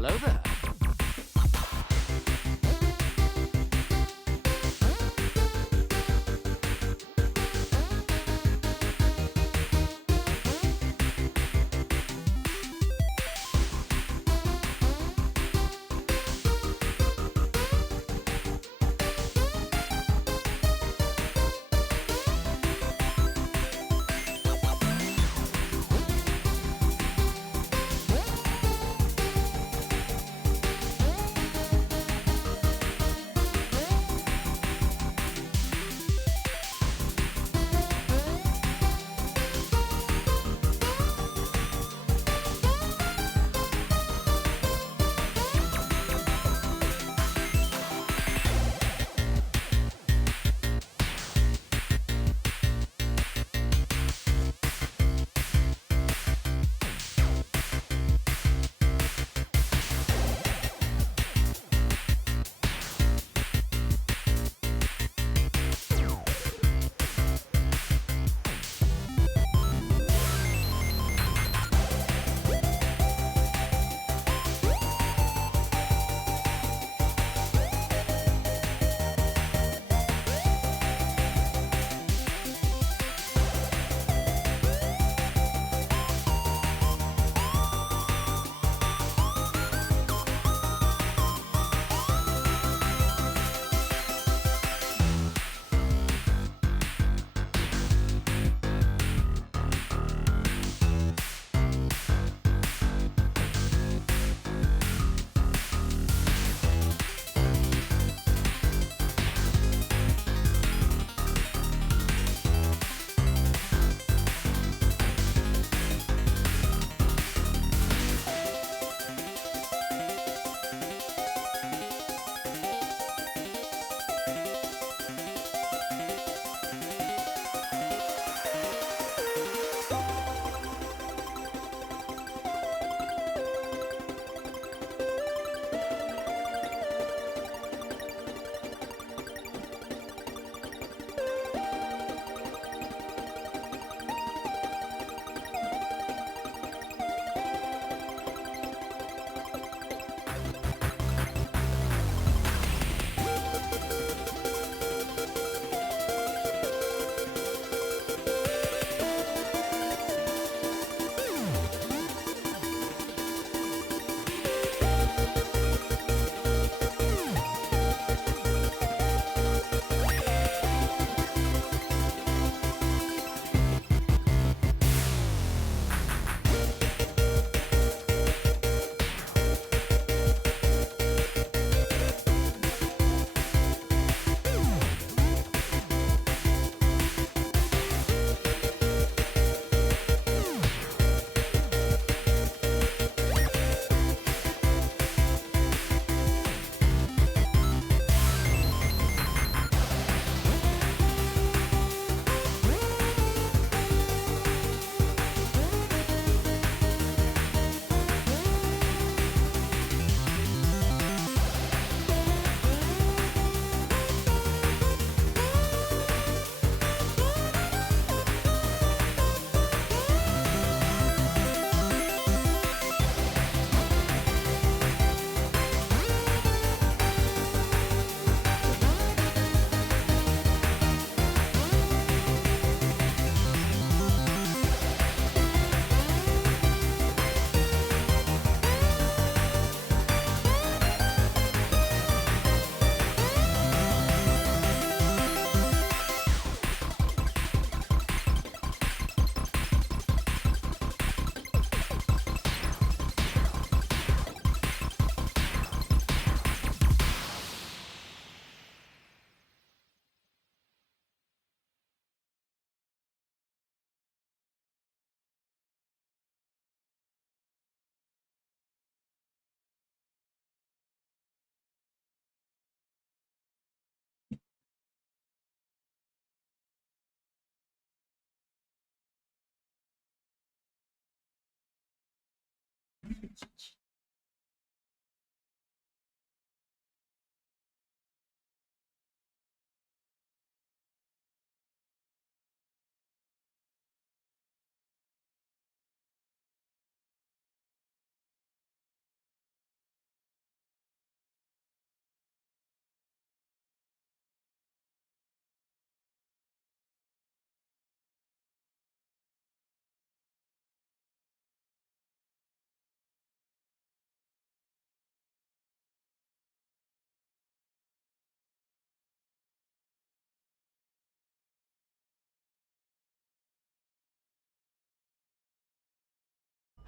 Hello there.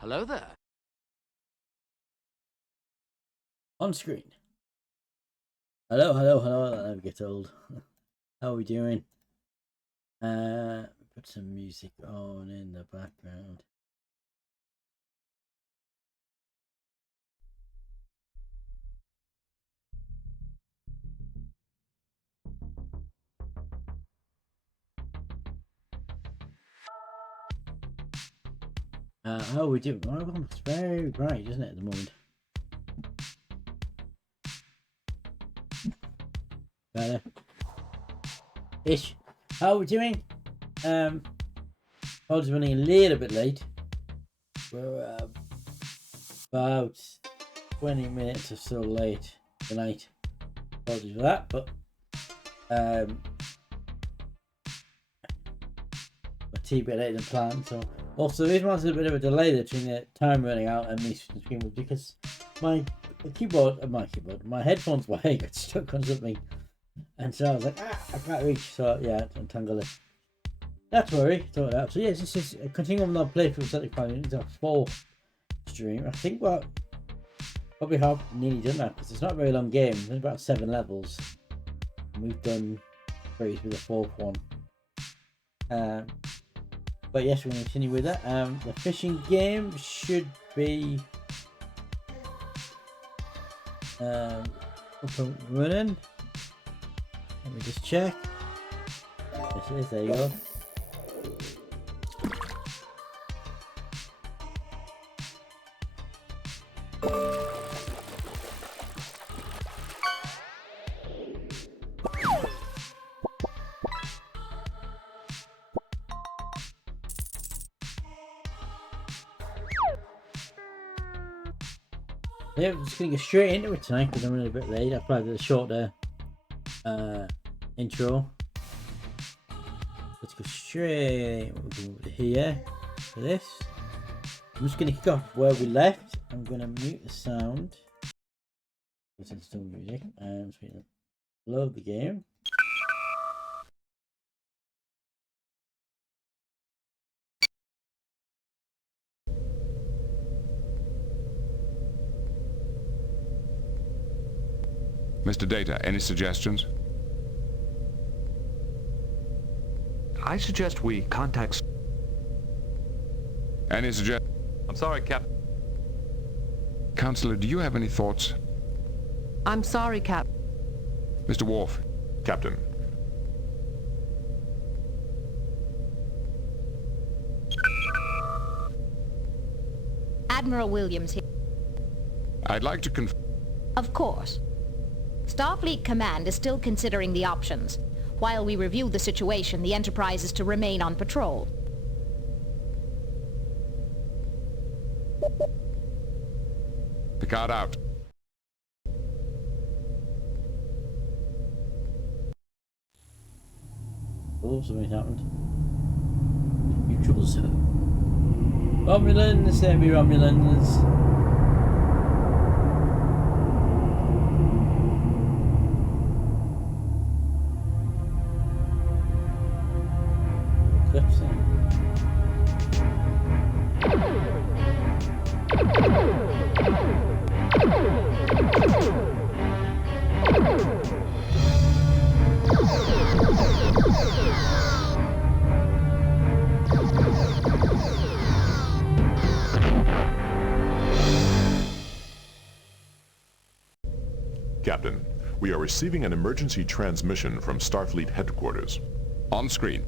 Hello there. On screen. Hello, hello, hello. That never gets old. How are we doing? Put some music on in the background. How are we doing? Well, it's very bright, isn't it, at the moment? Better. Ish. How are we doing? Pod's running a little bit late. We're about 20 minutes or so late tonight. Apologies for that, but a tea bit later than planned. So also the reason why there's a bit of a delay between the time running out and me switching screen was because my headphones wire got stuck on something, and so I was like, I can't reach. So yeah, untangle it. Not to worry, sort it out. So yeah, this is continuing on our playthrough of Celtic Planet into our fourth stream. I think we're probably have nearly done that because it's not a very long game. There's about 7 levels. And we've done 3 with the 4th one. But yes, we're going to continue with that. The fishing game should be up and running. Let me just check. Yes, it is. There you go. Yeah, I'm just going to get straight into it tonight because I'm running a bit late. I probably did a shorter intro. Let's go straight over here for this. I'm just going to kick off where we left. I'm going to mute the sound. Let's install music and load the game. Mr. Data, any suggestions? I suggest we contact... Any suggestions? I'm sorry, Cap. Counselor, do you have any thoughts? I'm sorry, Cap. Mr. Worf? Captain. Admiral Williams here. I'd like to Of course. Starfleet Command is still considering the options. While we review the situation, the Enterprise is to remain on patrol. Picard out. Oh, something happened. Mutual zone. Romulans, there be Romulans. Captain, we are receiving an emergency transmission from Starfleet headquarters. On screen.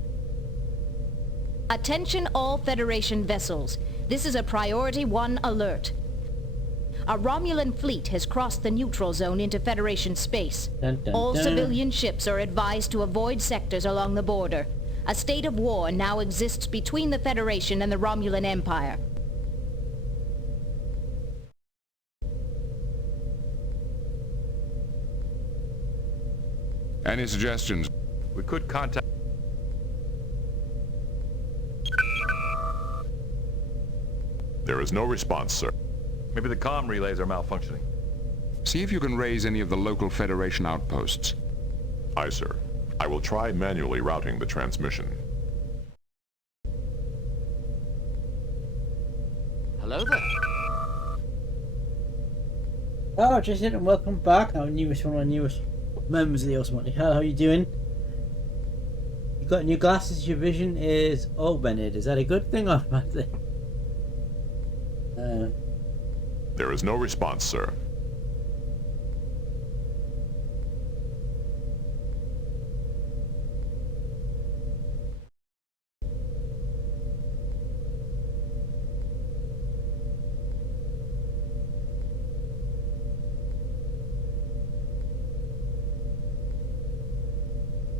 Attention all Federation vessels. This is a Priority 1 alert. A Romulan fleet has crossed the neutral zone into Federation space. Dun, dun, All dun. civilian ships are advised to avoid sectors along the border. A state of war now exists between the Federation and the Romulan Empire. Any suggestions? We could contact... There is no response, sir. Maybe the comm relays are malfunctioning. See if you can raise any of the local Federation outposts. Aye, sir. I will try manually routing the transmission. Hello there. Oh, Jason, and welcome back. Our newest one, our newest members of the Automatic Hell. How are you doing? You got new glasses, your vision is augmented. Is that a good thing or a bad thing? There is no response, sir.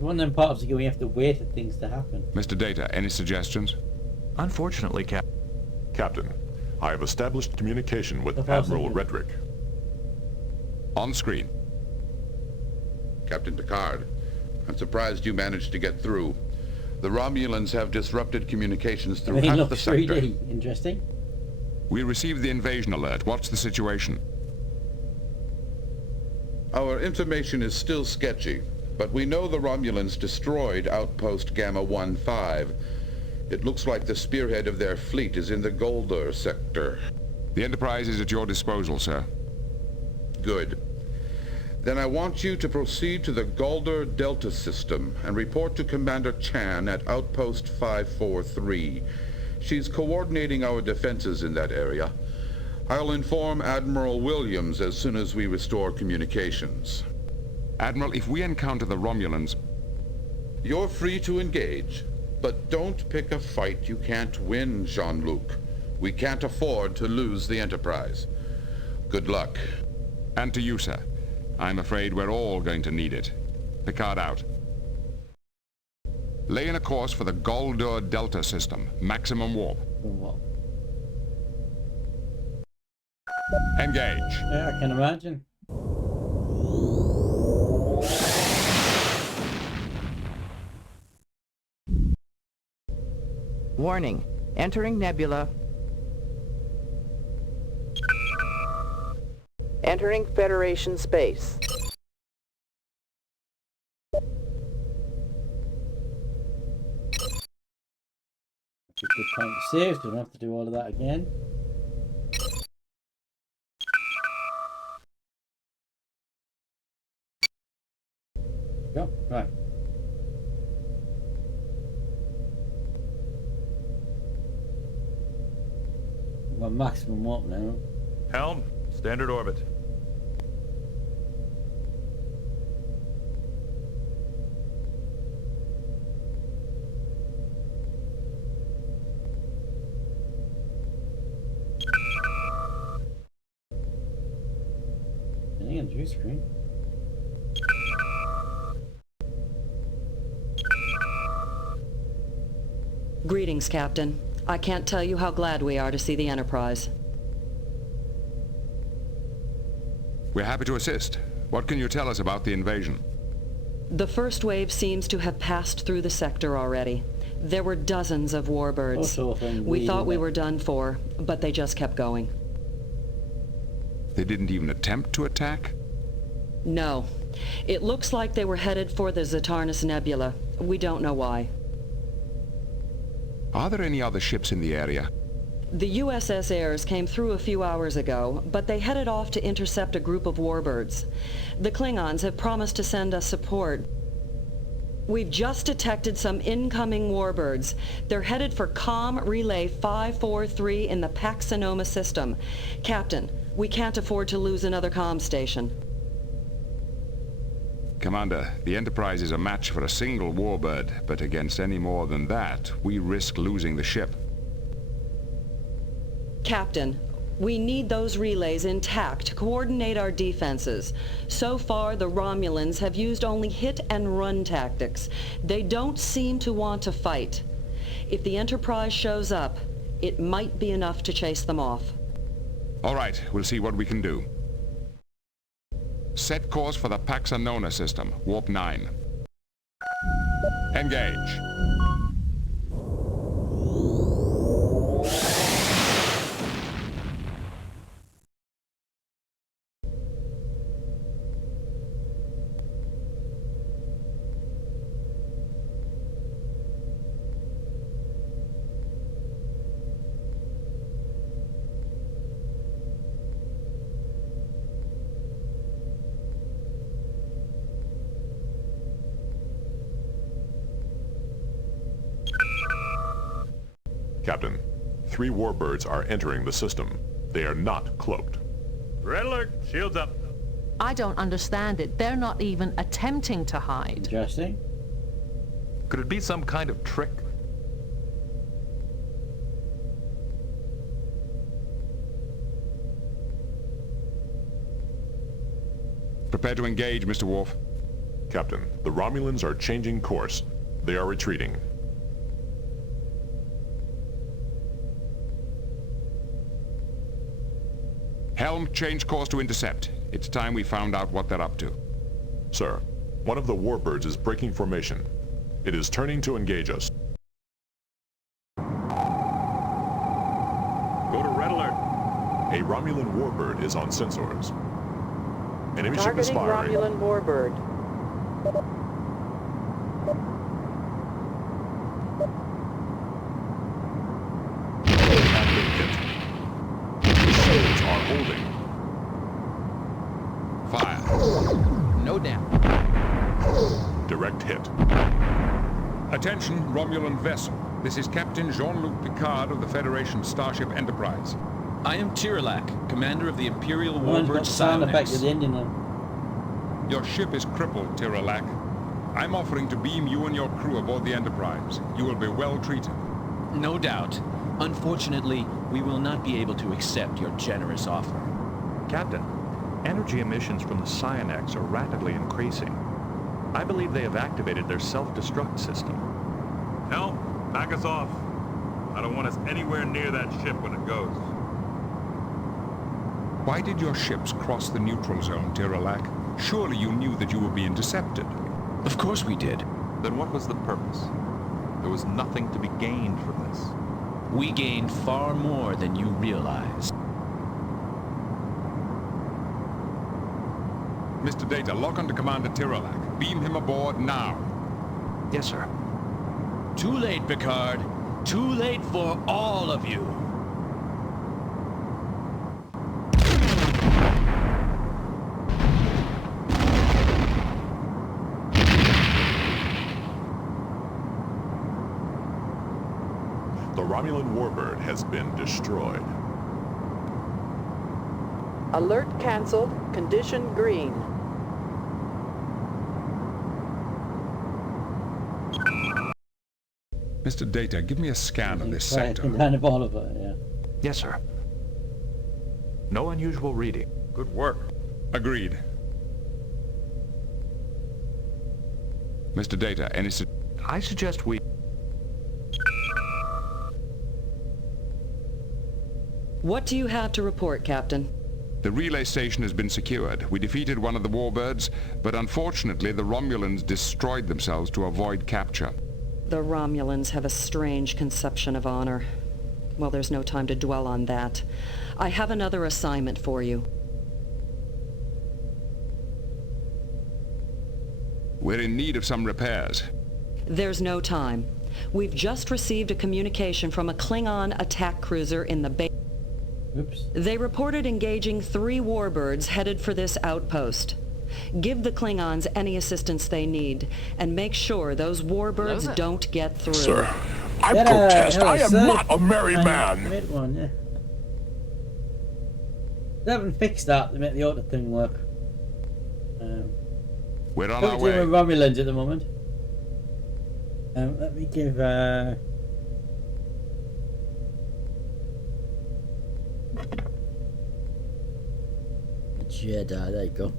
One of them parts of the game we have to wait for things to happen. Mr. Data, any suggestions? Unfortunately, Captain, I have established communication with That's Admiral awesome. Redrick. On screen. Captain Picard, I'm surprised you managed to get through. The Romulans have disrupted communications through He half looks the sector. 3D. Interesting. We received the invasion alert. What's the situation? Our information is still sketchy, but we know the Romulans destroyed Outpost Gamma 1-5. It looks like the spearhead of their fleet is in the Golder sector. The Enterprise is at your disposal, sir. Good. Then I want you to proceed to the Golder Delta system and report to Commander Chan at Outpost 543. She's coordinating our defenses in that area. I'll inform Admiral Williams as soon as we restore communications. Admiral, if we encounter the Romulans... You're free to engage, but don't pick a fight you can't win, Jean-Luc. We can't afford to lose the Enterprise. Good luck. And to you, sir. I'm afraid we're all going to need it. Picard out. Lay in a course for the Golder Delta system. Maximum warp. What? Engage. Yeah, I can imagine. Warning. Entering nebula. Entering Federation space. It's a good time to save, so we don't have to do all of that again. Go, right. Well, maximum warp now. Helm, standard orbit. Anything on the view screen? Greetings, Captain. I can't tell you how glad we are to see the Enterprise. We're happy to assist. What can you tell us about the invasion? The first wave seems to have passed through the sector already. There were dozens of warbirds. We thought we were done for, but they just kept going. They didn't even attempt to attack? No. It looks like they were headed for the Zatarnus Nebula. We don't know why. Are there any other ships in the area? The USS Ayres came through a few hours ago, but they headed off to intercept a group of warbirds. The Klingons have promised to send us support. We've just detected some incoming warbirds. They're headed for COM Relay 543 in the Pax Sonoma system. Captain, we can't afford to lose another comm station. Commander, the Enterprise is a match for a single warbird, but against any more than that, we risk losing the ship. Captain, we need those relays intact to coordinate our defenses. So far, the Romulans have used only hit-and-run tactics. They don't seem to want to fight. If the Enterprise shows up, it might be enough to chase them off. All right, we'll see what we can do. Set course for the Pax Sonoma system, warp 9. Engage. Captain, 3 warbirds are entering the system. They are not cloaked. Red alert. Shields up. I don't understand it. They're not even attempting to hide. Interesting. Could it be some kind of trick? Prepare to engage, Mr. Worf. Captain, the Romulans are changing course. They are retreating. Helm, change course to intercept. It's time we found out what they're up to. Sir, one of the warbirds is breaking formation. It is turning to engage us. Go to red alert. A Romulan warbird is on sensors. Enemy ship is Targeting firing. Romulan warbird. Have been hit. Shields are holding. Fire. No damage. Direct hit. Attention, Romulan vessel. This is Captain Jean-Luc Picard of the Federation Starship Enterprise. I am Tiralak, commander of the Imperial One's got Warbird sound effect at Psionics. the ending now. Your ship is crippled, Tiralak. I'm offering to beam you and your crew aboard the Enterprise. You will be well treated. No doubt. Unfortunately, we will not be able to accept your generous offer. Captain, energy emissions from the Psionics are rapidly increasing. I believe they have activated their self-destruct system. Helm, back us off. I don't want us anywhere near that ship when it goes. Why did your ships cross the neutral zone, Tiralak? Surely you knew that you would be intercepted. Of course we did. Then what was the purpose? There was nothing to be gained from this. We gained far more than you realize. Mr. Data, lock onto Commander Tiralak. Beam him aboard now. Yes, sir. Too late, Picard. Too late for all of you. The Romulan warbird has been destroyed. Alert canceled. Condition green. Mr. Data, give me a scan of this Right, sector. down the bottom of it, yeah. Yes, sir. No unusual reading. Good work. Agreed. Mr. Data, any I suggest we... What do you have to report, Captain? The relay station has been secured. We defeated one of the warbirds, but unfortunately the Romulans destroyed themselves to avoid capture. The Romulans have a strange conception of honor. Well, there's no time to dwell on that. I have another assignment for you. We're in need of some repairs. There's no time. We've just received a communication from a Klingon attack cruiser in the bay. Oops. They reported engaging 3 warbirds headed for this outpost. Give the Klingons any assistance they need, and make sure those warbirds don't get through. Sir, I Yeah, protest. hello, I am sir. not a merry I man. made one, yeah. They haven't fixed that to make the auto thing work. We're on What our are we doing way. with Romulans at the moment? Let me give Jedi, there you go.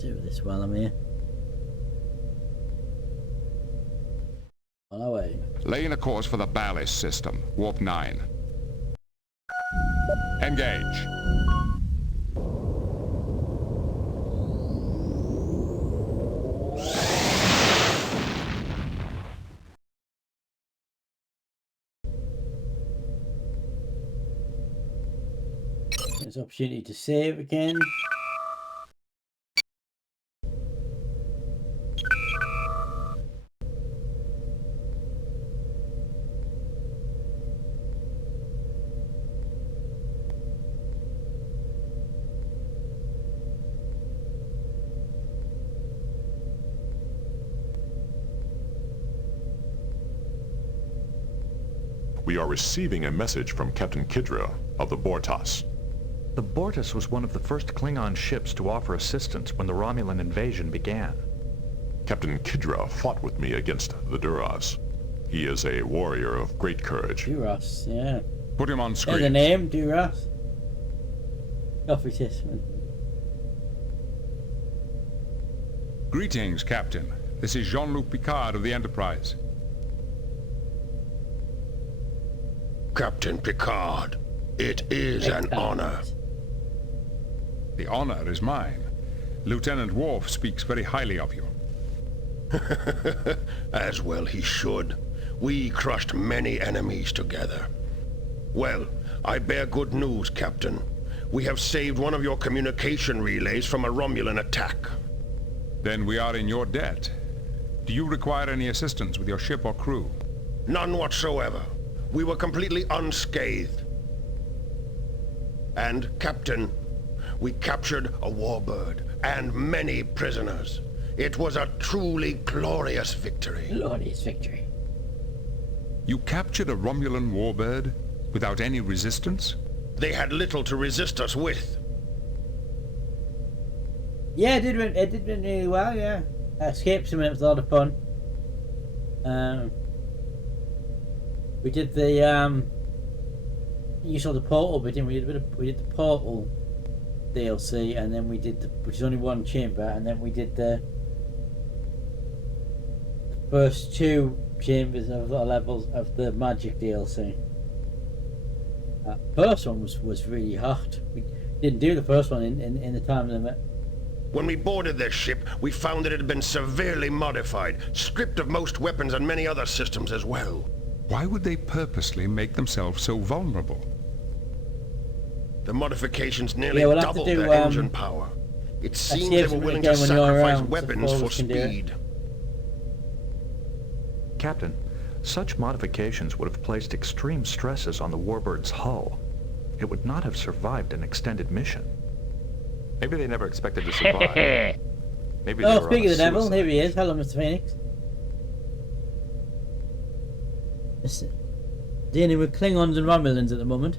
Do this while I'm here. On our way. Laying a course for the ballast system. Warp 9. Engage. There's opportunity to save again. We are receiving a message from Captain Kidra of the Bortas. The Bortas was one of the first Klingon ships to offer assistance when the Romulan invasion began. Captain Kidra fought with me against the Duras. He is a warrior of great courage. Duras, yeah. Put him on There's screen. the name, Duras. Coffee Tissman. Greetings, Captain. This is Jean-Luc Picard of the Enterprise. Captain Picard, it is an honor. The honor is mine. Lieutenant Worf speaks very highly of you. As well he should. We crushed many enemies together. Well, I bear good news, Captain. We have saved one of your communication relays from a Romulan attack. Then we are in your debt. Do you require any assistance with your ship or crew? None whatsoever. We were completely unscathed. And, Captain, we captured a warbird and many prisoners. It was a truly glorious victory. Glorious victory. You captured a Romulan warbird without any resistance? They had little to resist us with. Yeah, it did really well, yeah. Escaped him, it was a lot of fun. We did the, you saw the portal bit, didn't we? We did the portal DLC, and then we did which is only one chamber, and then we did the first two chambers of the levels of the magic DLC. First one was really hard. We didn't do the first one in the time limit. When we boarded their ship, we found that it had been severely modified, stripped of most weapons and many other systems as well. Why would they purposely make themselves so vulnerable? The modifications nearly we'll have to doubled do, their engine power. It seems they were willing to sacrifice weapons for speed. Captain, such modifications would have placed extreme stresses on the warbird's hull. It would not have survived an extended mission. Maybe they never expected to survive. Maybe Oh, speaking of the devil, here he is. Hello, Mr. Phoenix. Dealing with Klingons and Romulans at the moment.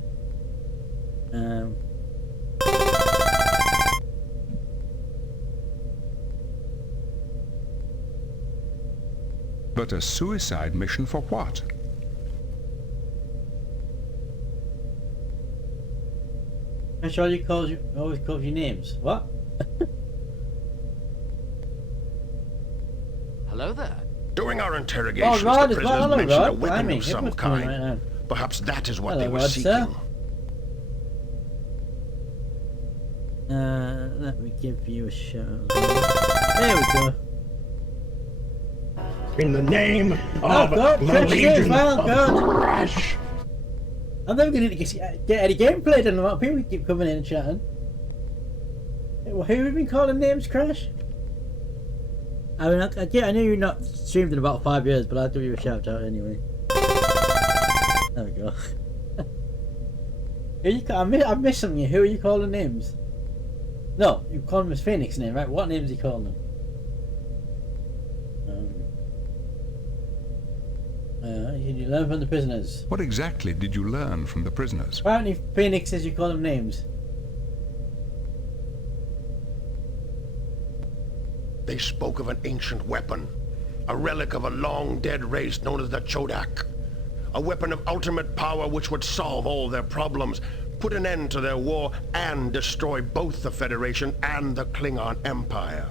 But a suicide mission for what? That's all you always calls you names. What? Hello there. During our interrogations, Rod, the prisoners hello, mentioned a Rod. weapon Blimey, of some what's going on right kind. now? Perhaps that is what Hello, they were Rod, seeking. sir. Let me give you a shout. There we go. In the name of God, the Legion well, of God. Crash. I'm never going to get any gameplay done. A lot of people keep coming in and chatting. Who have you been calling names, Crash? I mean, I know you're not streamed in about 5 years, but I'll give you a shout out anyway. There we go. I missed something. Who are you calling names? No, you call him as Phoenix name, right? What names are you calling them? You learn from the prisoners. What exactly did you learn from the prisoners? Apparently, Phoenix says you call them names. They spoke of an ancient weapon, a relic of a long-dead race known as the Chodak. A weapon of ultimate power which would solve all their problems, put an end to their war, and destroy both the Federation and the Klingon Empire.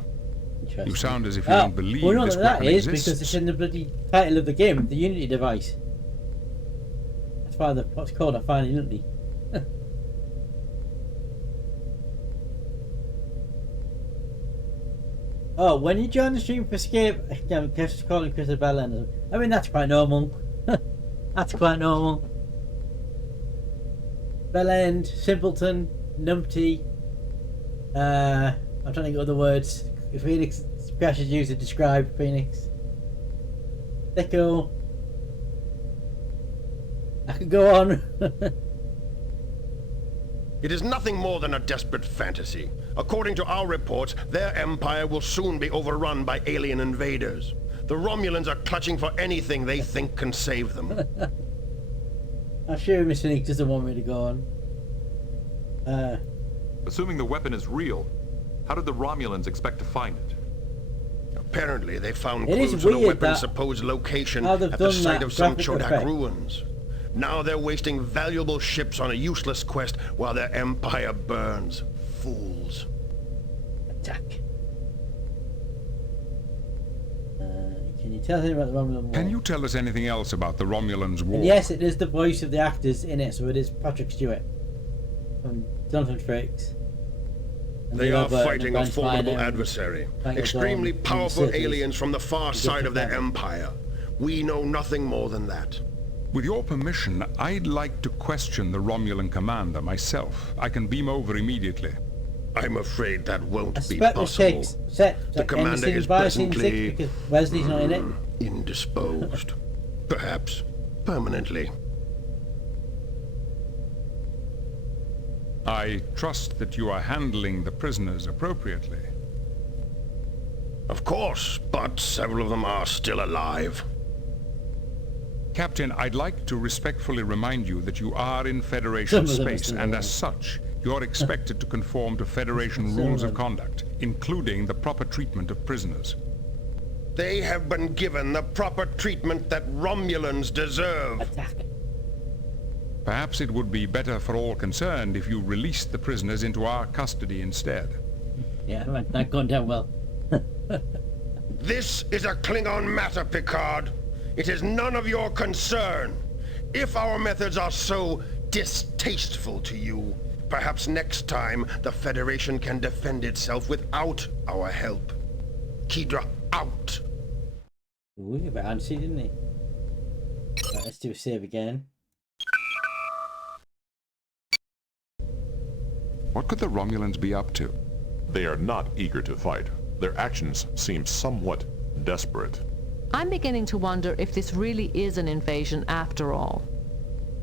You sound as if you don't believe well, this that weapon is exists. because it's in the bloody title of the game, the Unity device. That's why what's called a Final Unity. Oh, when you join the stream for Escape, I'm just calling Chris a Bellend. I mean, that's quite normal. That's quite normal. Bellend, Simpleton, Numpty. I'm trying to think of other words. Phoenix, Crash is used to describe Phoenix. Thicko. I could go on. It is nothing more than a desperate fantasy. According to our reports, their empire will soon be overrun by alien invaders. The Romulans are clutching for anything they think can save them. I'm sure Mr. Nick doesn't want me to go on. Assuming the weapon is real, how did the Romulans expect to find it? Apparently, they found It clues is to the weird weapon's that supposed location how they've at the done site that of some graphic Chodak effect. ruins. Now they're wasting valuable ships on a useless quest while their empire burns. Fools. Attack. Can you tell us anything about the Romulan War? Can you tell us anything else about the Romulans' war? And yes, it is the voice of the actors in it, so it is Patrick Stewart from Jonathan Frakes. And They are Robert fighting a and formidable Spiner and adversary. Michael Extremely Dorn, powerful and Sith is aliens from the far side of their different. empire. We know nothing more than that. With your permission, I'd like to question the Romulan commander myself. I can beam over immediately. I'm afraid that won't I be suspect this possible. takes set The commander scene is 5, scene 6 presently because Wesley's not in it. indisposed. Perhaps permanently. I trust that you are handling the prisoners appropriately. Of course, but several of them are still alive. Captain, I'd like to respectfully remind you that you are in Federation Some of them are space, still and alive. as such, you're expected to conform to Federation Some of rules of them. conduct, including the proper treatment of prisoners. They have been given the proper treatment that Romulans deserve. Attack. Perhaps it would be better for all concerned if you released the prisoners into our custody instead. Yeah, that gone down well. This is a Klingon matter, Picard. It is none of your concern. If our methods are so distasteful to you, perhaps next time the Federation can defend itself without our help. Kidra, out! Ooh, a bit antsy, didn't he? Right, let's do a save again. What could the Romulans be up to? They are not eager to fight. Their actions seem somewhat desperate. I'm beginning to wonder if this really is an invasion after all.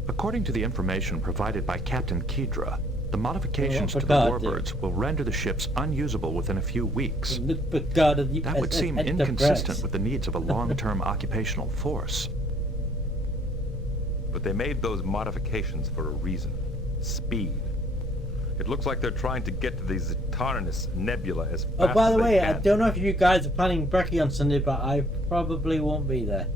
According to the information provided by Captain Kidra, the modifications to the Picard warbirds will render the ships unusable within a few weeks. Look, Picard of the That would USS seem Enterprise. inconsistent with the needs of a long-term occupational force. But they made those modifications for a reason. Speed. It looks like they're trying to get to the Zetaranus Nebula as fast Oh, by the as way, they I can. don't know if you guys are planning brekkie on Sunday, but I probably won't be there.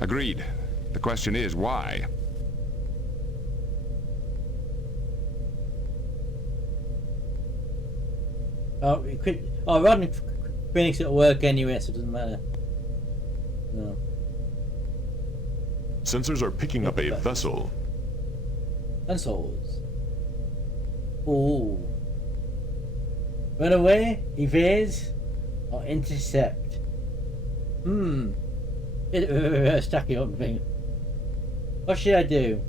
Agreed. The question is, why? Oh, it could. Oh, Rodney Phoenix at work anyway, so it doesn't matter. No. Sensors are picking up a vessel. Consoles. Ooh. Run away, evade, or intercept. Stack it up thing. What should I do?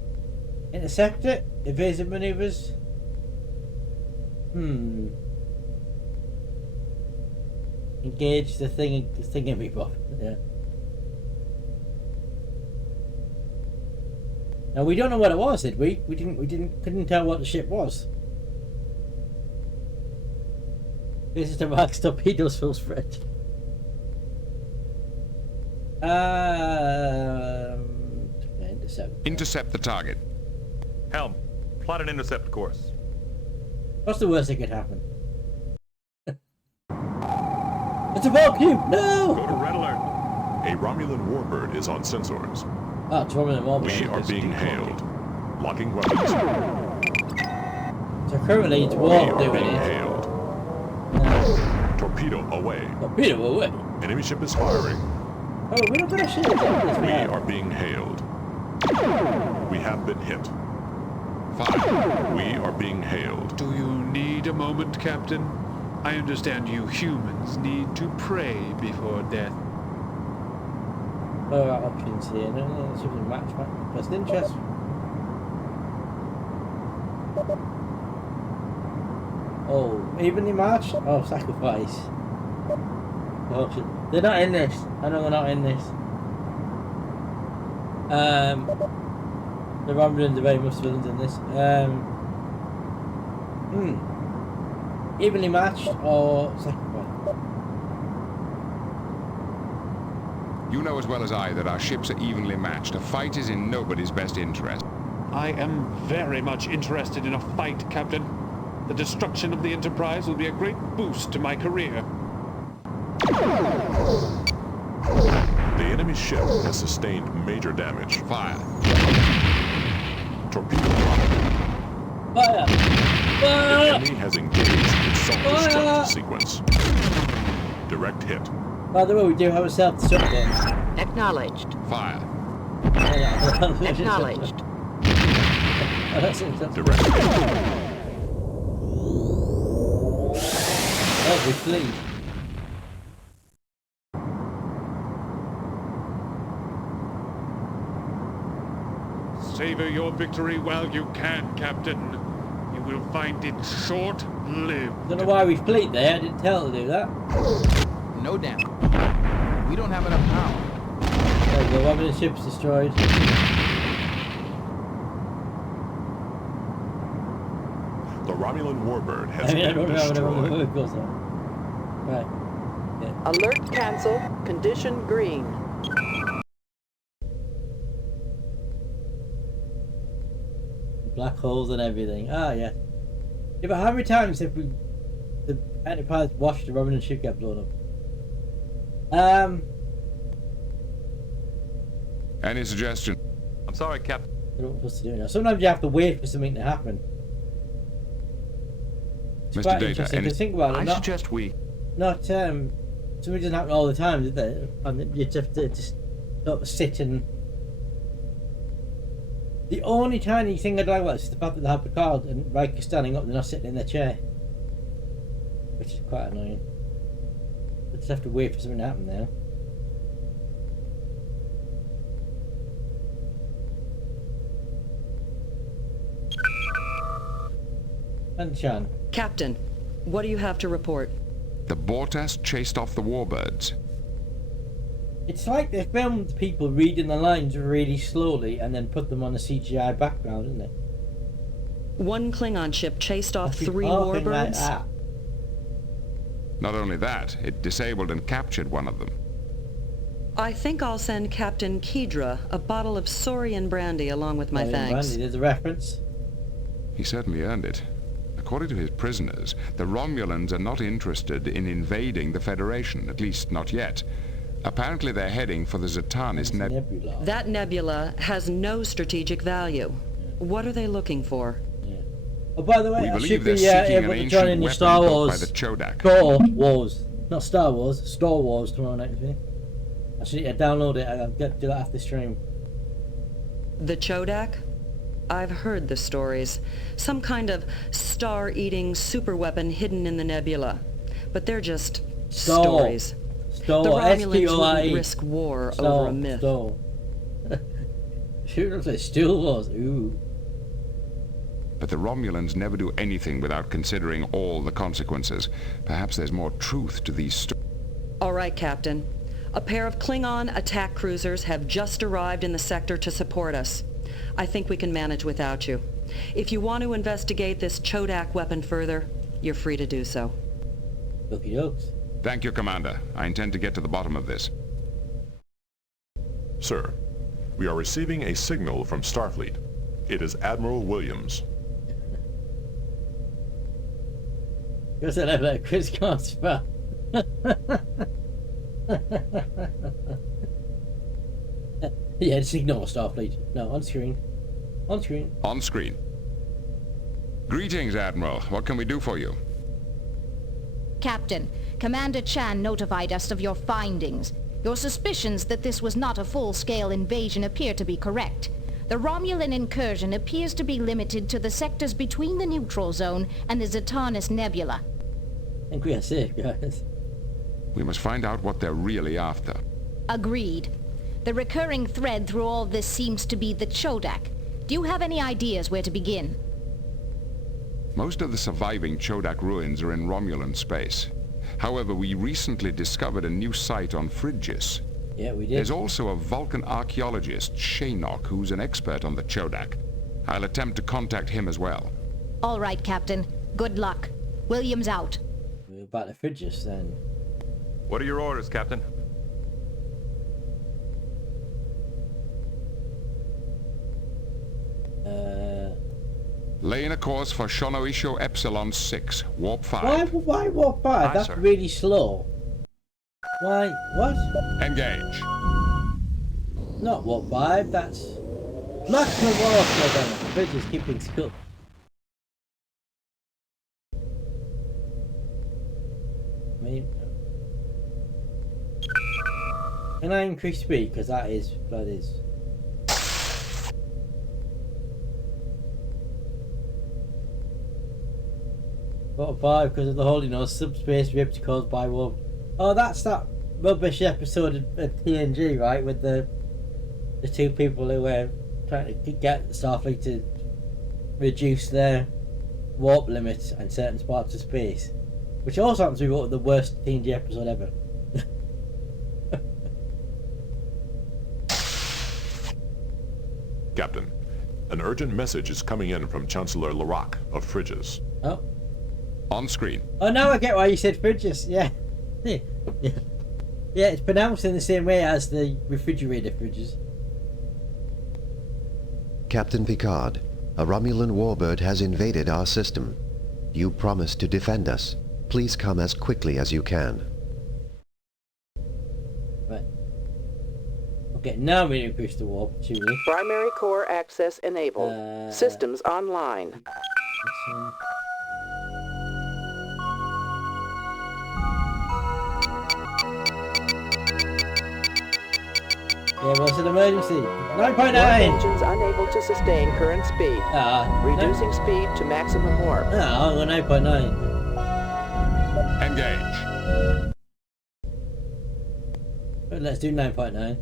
Intercept it? Evasive maneuvers? Engage the thingy-bob. Yeah. Now we don't know what it was, did we? We couldn't tell what the ship was. This is the Max torpedoes full spread. Intercept. Intercept the target. Helm, plot an intercept course. What's the worst that could happen? It's a vacuum! No! Go to red alert. A Romulan warbird is on sensors. Oh, it's Romulan warbird. We are being hailed. Locking weapons. So currently it's We warp are doing being it. hailed. Torpedo away. Torpedo away. Enemy ship is firing. Oh, we don't got a shield. Yes, We are being hailed. We have been hit. Fire. We are being hailed. Do you need a moment, Captain? I understand you humans need to pray before death. Oh, options here. No, this was a match. Best interest. Oh, evenly matched? Oh, sacrifice. Oh, shit. They're not in this. I know they're not in this. The Romulans are very much villains in this. Evenly matched or sacrifice? You know as well as I that our ships are evenly matched. A fight is in nobody's best interest. I am very much interested in a fight, Captain. The destruction of the Enterprise will be a great boost to my career. The enemy ship has sustained major damage. Fire. Torpedo drop. Fire! The Fire! enemy has engaged in self-destruct sequence. Direct hit. By the way, we do have a self-destruct gun. Acknowledged. Fire. Acknowledged. Oh, that's it. Direct hit. Oh, we flee. Savor your victory while you can, Captain. You will find it short-lived. Don't know why we fleed there. I didn't tell her to do that. No damage. We don't have enough power. There you go. One of the ships destroyed. The Romulan warbird has I mean, I been don't know destroyed. where it goes on. Right. Yeah. Alert cancel. Condition green. Black holes and everything. Ah, yeah. Yeah, but how many times have the Enterprise watched the Romulan ship get blown up? Any suggestion? I'm sorry, Captain. I don't know what we're supposed to do now. Sometimes you have to wait for something to happen. It's Mr. quite Data, interesting to think about it. I Not, suggest we... something doesn't happen all the time, does it? And you just have to just sort of sit and... The only tiny thing I'd like about it is the fact that they have Picard and Riker standing up and they're not sitting in their chair. Which is quite annoying. I just have to wait for something to happen now. And Chan. Captain, what do you have to report? The Bortas chased off the warbirds. It's like they filmed people reading the lines really slowly and then put them on a CGI background, isn't it? One Klingon ship chased off Actually, 3 halting like warbirds? that. Not only that, it disabled and captured one of them. I think I'll send Captain Kedra a bottle of Saurian brandy along with my thanks. Brandy, there's a reference. He certainly earned it. According to his prisoners, the Romulans are not interested in invading the Federation, at least not yet. Apparently they're heading for the Zatanis Nebula. That nebula has no strategic value. What are they looking for? Oh, by the way, We I believe should they're be seeking able an to join in ancient the weapon Star built Wars. by the Chodak. Star Wars. Not Star Wars, Star Wars tomorrow night with me. I should download it. I'll do that after stream. The Chodak? I've heard the stories. Some kind of star-eating superweapon hidden in the nebula. But they're just stories. The Romulans wouldn't risk war over a myth. Shoot up like Still Wars. Ooh. But the Romulans never do anything without considering all the consequences. Perhaps there's more truth to these stories. All right, Captain. A pair of Klingon attack cruisers have just arrived in the sector to support us. I think we can manage without you. If you want to investigate this Chodak weapon further, you're free to do so. Okie dokes. Thank you, Commander. I intend to get to the bottom of this. Sir, we are receiving a signal from Starfleet. It is Admiral Williams. Because I have that Chris Carter. Yeah, just ignore Starfleet. No, on screen. On screen. On screen. Greetings, Admiral. What can we do for you? Captain, Commander Chan notified us of your findings. Your suspicions that this was not a full-scale invasion appear to be correct. The Romulan incursion appears to be limited to the sectors between the neutral zone and the Zatanis Nebula. I think we are safe, guys. We must find out what they're really after. Agreed. The recurring thread through all this seems to be the Chodak. Do you have any ideas where to begin? Most of the surviving Chodak ruins are in Romulan space. However, we recently discovered a new site on Phrygia. Yeah, we did. There's also a Vulcan archaeologist, Shaynok, who's an expert on the Chodak. I'll attempt to contact him as well. All right, Captain. Good luck. Williams out. We're about to Phrygia then. What are your orders, Captain? Laying a course for Shonoisho Epsilon 6, Warp 5. Why warp 5? Aye, That's sir. really slow. Why? What? Engage. Not warp 5, that's... maximum warp then. Bridges keeping skill. I mean... Can I increase speed? Because that is... Warp 5 because of the hole, you know, subspace ripped caused by warp. Oh, that's that rubbish episode of TNG, right? With the two people who were trying to get Starfleet to reduce their warp limits in certain parts of space. Which also happens to be the worst TNG episode ever. Captain, an urgent message is coming in from Chancellor Larac of Frigis. Oh. On screen. Oh, now I get why you said fridges. Yeah. Yeah. Yeah, it's pronounced in the same way as the refrigerator fridges. Captain Picard, a Romulan warbird has invaded our system. You promised to defend us. Please come as quickly as you can. Right. Okay, now we increase the warp, Julie. Primary core access enabled. Systems online. Yeah, what's an emergency? 9.9! Warp engines unable to sustain current speed. Reducing speed to maximum warp. Oh, well, 9.9. Engage. Well, let's do 9.9.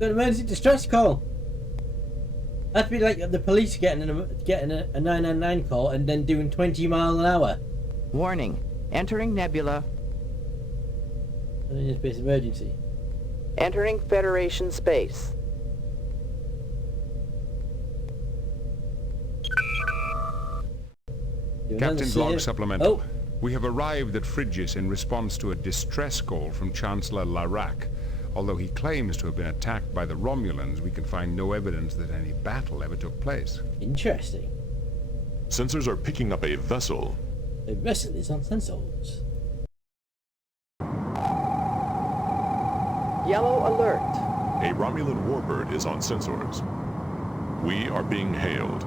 Got an emergency distress call. That'd be like the police getting a 999 call and then doing 20 miles an hour. Warning. Entering nebula. Space emergency. Entering Federation space. Captain's log supplemental. We have arrived at Frigis in response to a distress call from Chancellor Larac. Although he claims to have been attacked by the Romulans, we can find no evidence that any battle ever took place. Interesting. Sensors are picking up a vessel. The vessel is on sensors. Yellow alert. A Romulan warbird is on sensors. We are being hailed.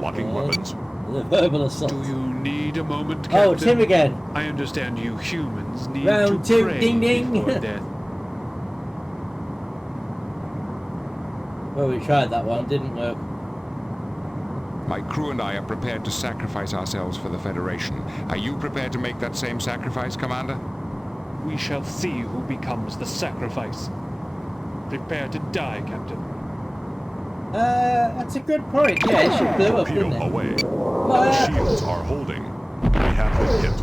Locking weapons. The verbal assault. Do you need a moment, Captain? Oh, it's him again. I understand you humans need Round to 2, pray ding ding. before death. Well, we tried that one, didn't work. My crew and I are prepared to sacrifice ourselves for the Federation. Are you prepared to make that same sacrifice, Commander? We shall see who becomes the sacrifice. Prepare to die, Captain. That's a good point. Yeah, it should blow up, didn't it? Away. The shields are holding. We have been hit.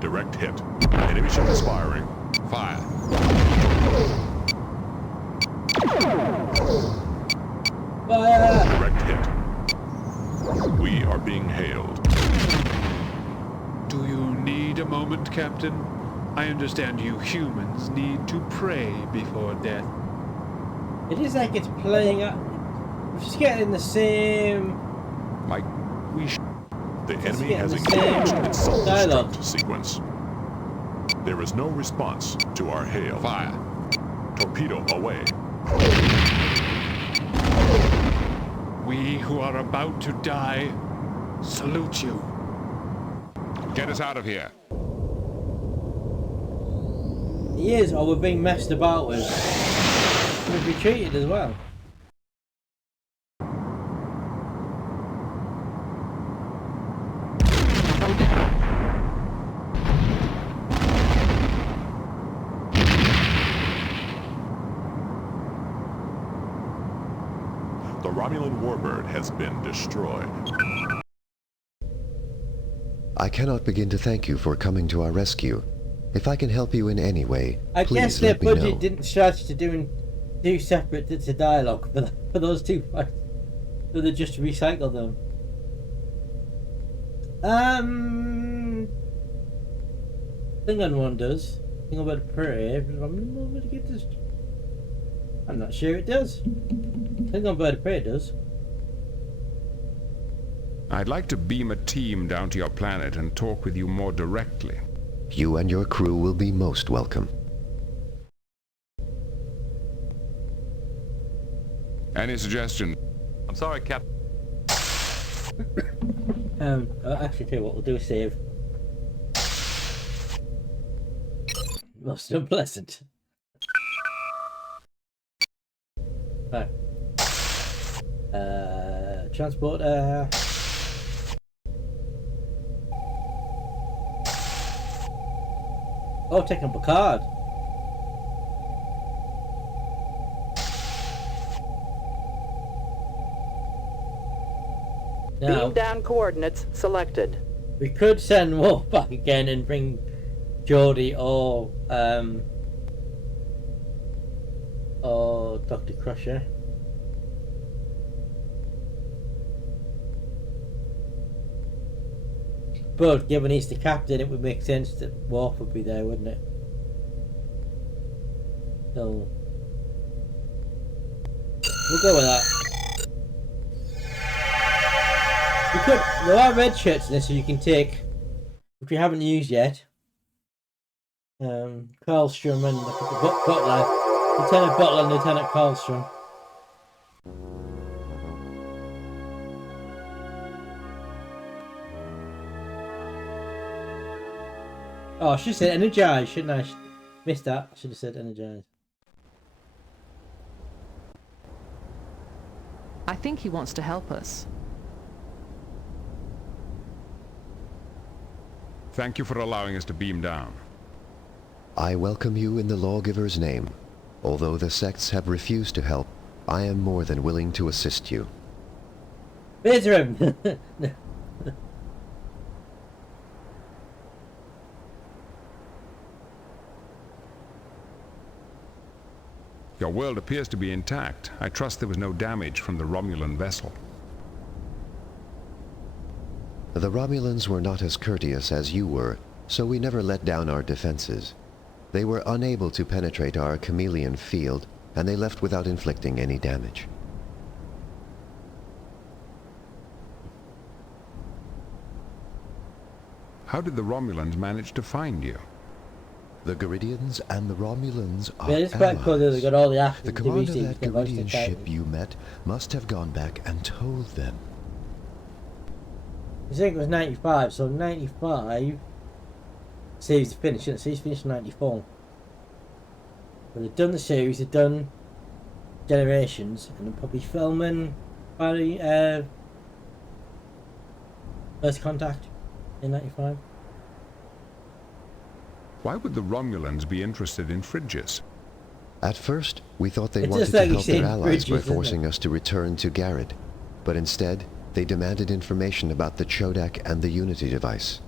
Direct hit. Enemy ship is firing. Fire. Fire! Direct hit. We are being hailed. Do you need a moment, Captain? I understand you humans need to pray before death. It is like it's playing up. We're just getting the same. Mike, the enemy has engaged in self-destruct sequence. There is no response to our hail. Fire. Torpedo away. We who are about to die salute you. Get us out of here. He is, or we're being messed about with. We've retreated as well. The Romulan warbird has been destroyed. I cannot begin to thank you for coming to our rescue. If I can help you in any way, I please guess their let me know. budget didn't stretch to doing two separate bits of dialogue for those two fights. So they just recycled them. Klingon one does. Think about the prayer. I'm not sure it does. Klingon Bird of Prey does. I'd like to beam a team down to your planet and talk with you more directly. You and your crew will be most welcome. Any suggestion? I'm sorry, Cap. Actually, tell you what, we'll do a save. Most unpleasant. Right. Transporter. Oh, taking up a card. Now, Beam down coordinates selected. we could send Wolf back again and bring Geordie or Dr. Crusher. But given he's the captain, it would make sense that Worf would be there, wouldn't it? So we'll go with that. There are red shirts in this, so you can take, which we haven't used yet. Karlstrom and Butler, Lieutenant Butler and Lieutenant Karlstrom. Oh, I should have said energize, shouldn't I? Missed that. I should have said energize. I think he wants to help us. Thank you for allowing us to beam down. I welcome you in the lawgiver's name. Although the sects have refused to help, I am more than willing to assist you. Phaser him! Your world appears to be intact. I trust there was no damage from the Romulan vessel. The Romulans were not as courteous as you were, so we never let down our defenses. They were unable to penetrate our chameleon field, and they left without inflicting any damage. How did the Romulans manage to find you? The Garidians and the Romulans are it's quite cool that they got all the actors. The commander of that Garidian ship you met must have gone back and told them. You think it was 95, so 95 series finished, and the series finished in 94. But they've done the series, they've done Generations, and they're probably filming First Contact in 95. Why would the Romulans be interested in fridges? At first, we thought they wanted to help their allies by forcing us to return to Garrod. But instead, they demanded information about the Chodak and the Unity device.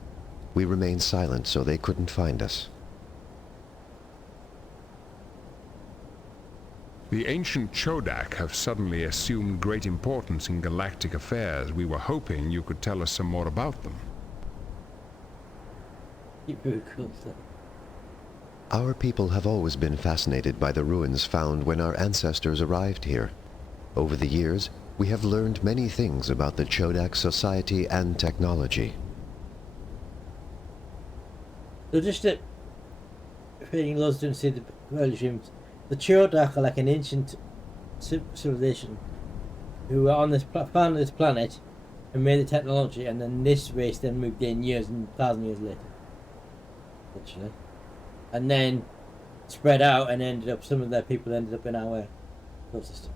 We remained silent so they couldn't find us. The ancient Chodak have suddenly assumed great importance in galactic affairs. We were hoping you could tell us some more about them. Very cool stuff. Our people have always been fascinated by the ruins found when our ancestors arrived here. Over the years, we have learned many things about the Chodak society and technology. So just to, if anything those didn't see the early streams, the Chodak are like an ancient civilization who were on this found this planet and made the technology, and then this race then moved in years and 1,000 years later. Literally. And then spread out and ended up, some of their people ended up in our solar system.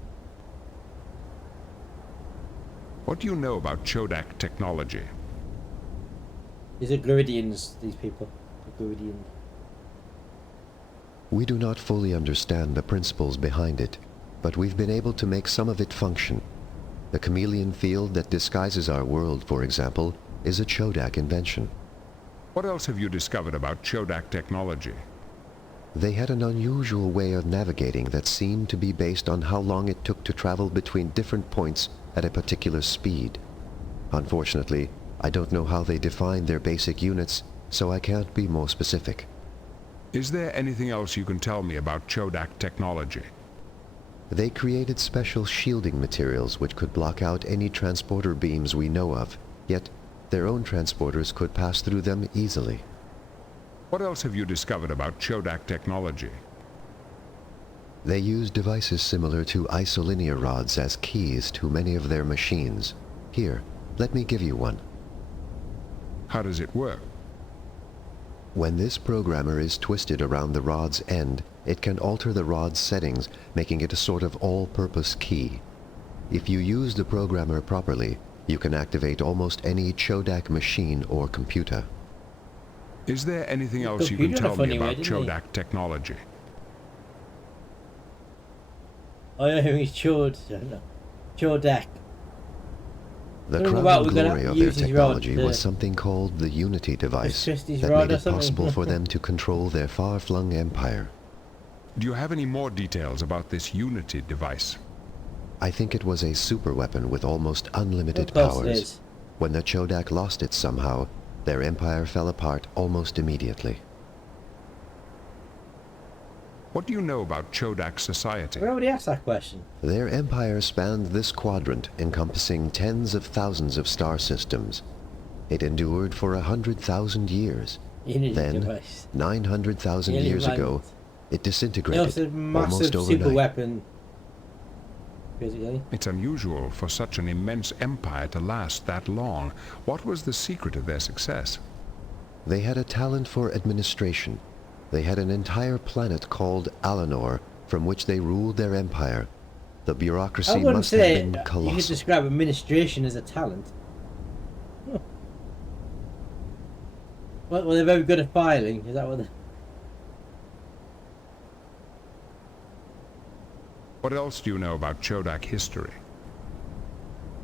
What do you know about Chodak technology? These are Garidians, these people. The Garidians. We do not fully understand the principles behind it, but we've been able to make some of it function. The chameleon field that disguises our world, for example, is a Chodak invention. What else have you discovered about Chodak technology? They had an unusual way of navigating that seemed to be based on how long it took to travel between different points at a particular speed. Unfortunately, I don't know how they defined their basic units, so I can't be more specific. Is there anything else you can tell me about Chodak technology? They created special shielding materials which could block out any transporter beams we know of. Yet, their own transporters could pass through them easily. What else have you discovered about Chodak technology? They use devices similar to isolinear rods as keys to many of their machines. Here, let me give you one. How does it work? When this programmer is twisted around the rod's end, it can alter the rod's settings, making it a sort of all-purpose key. If you use the programmer properly, you can activate almost any Chodak machine or computer. Is there anything else you can tell me about Chodak technology? Oh yeah, he's Chodak. The crowning glory of their technology was something called the Unity device that made it possible for them to control their far-flung empire. Do you have any more details about this Unity device? I think it was a superweapon with almost unlimited powers. When the Chodak lost it somehow, their empire fell apart almost immediately. What do you know about Chodak society? We already asked that question. Their empire spanned this quadrant, encompassing tens of thousands of star systems. It endured for 100,000 years. Then, 900,000 years ago, it disintegrated almost overnight. Super weapon. Basically. It's unusual for such an immense empire to last that long. What was the secret of their success? They had a talent for administration. They had an entire planet called Alanor, from which they ruled their empire. The bureaucracy must have been colossal. You could describe administration as a talent. Huh. Well, they're very good at filing. Is that what? What else do you know about Chodak history?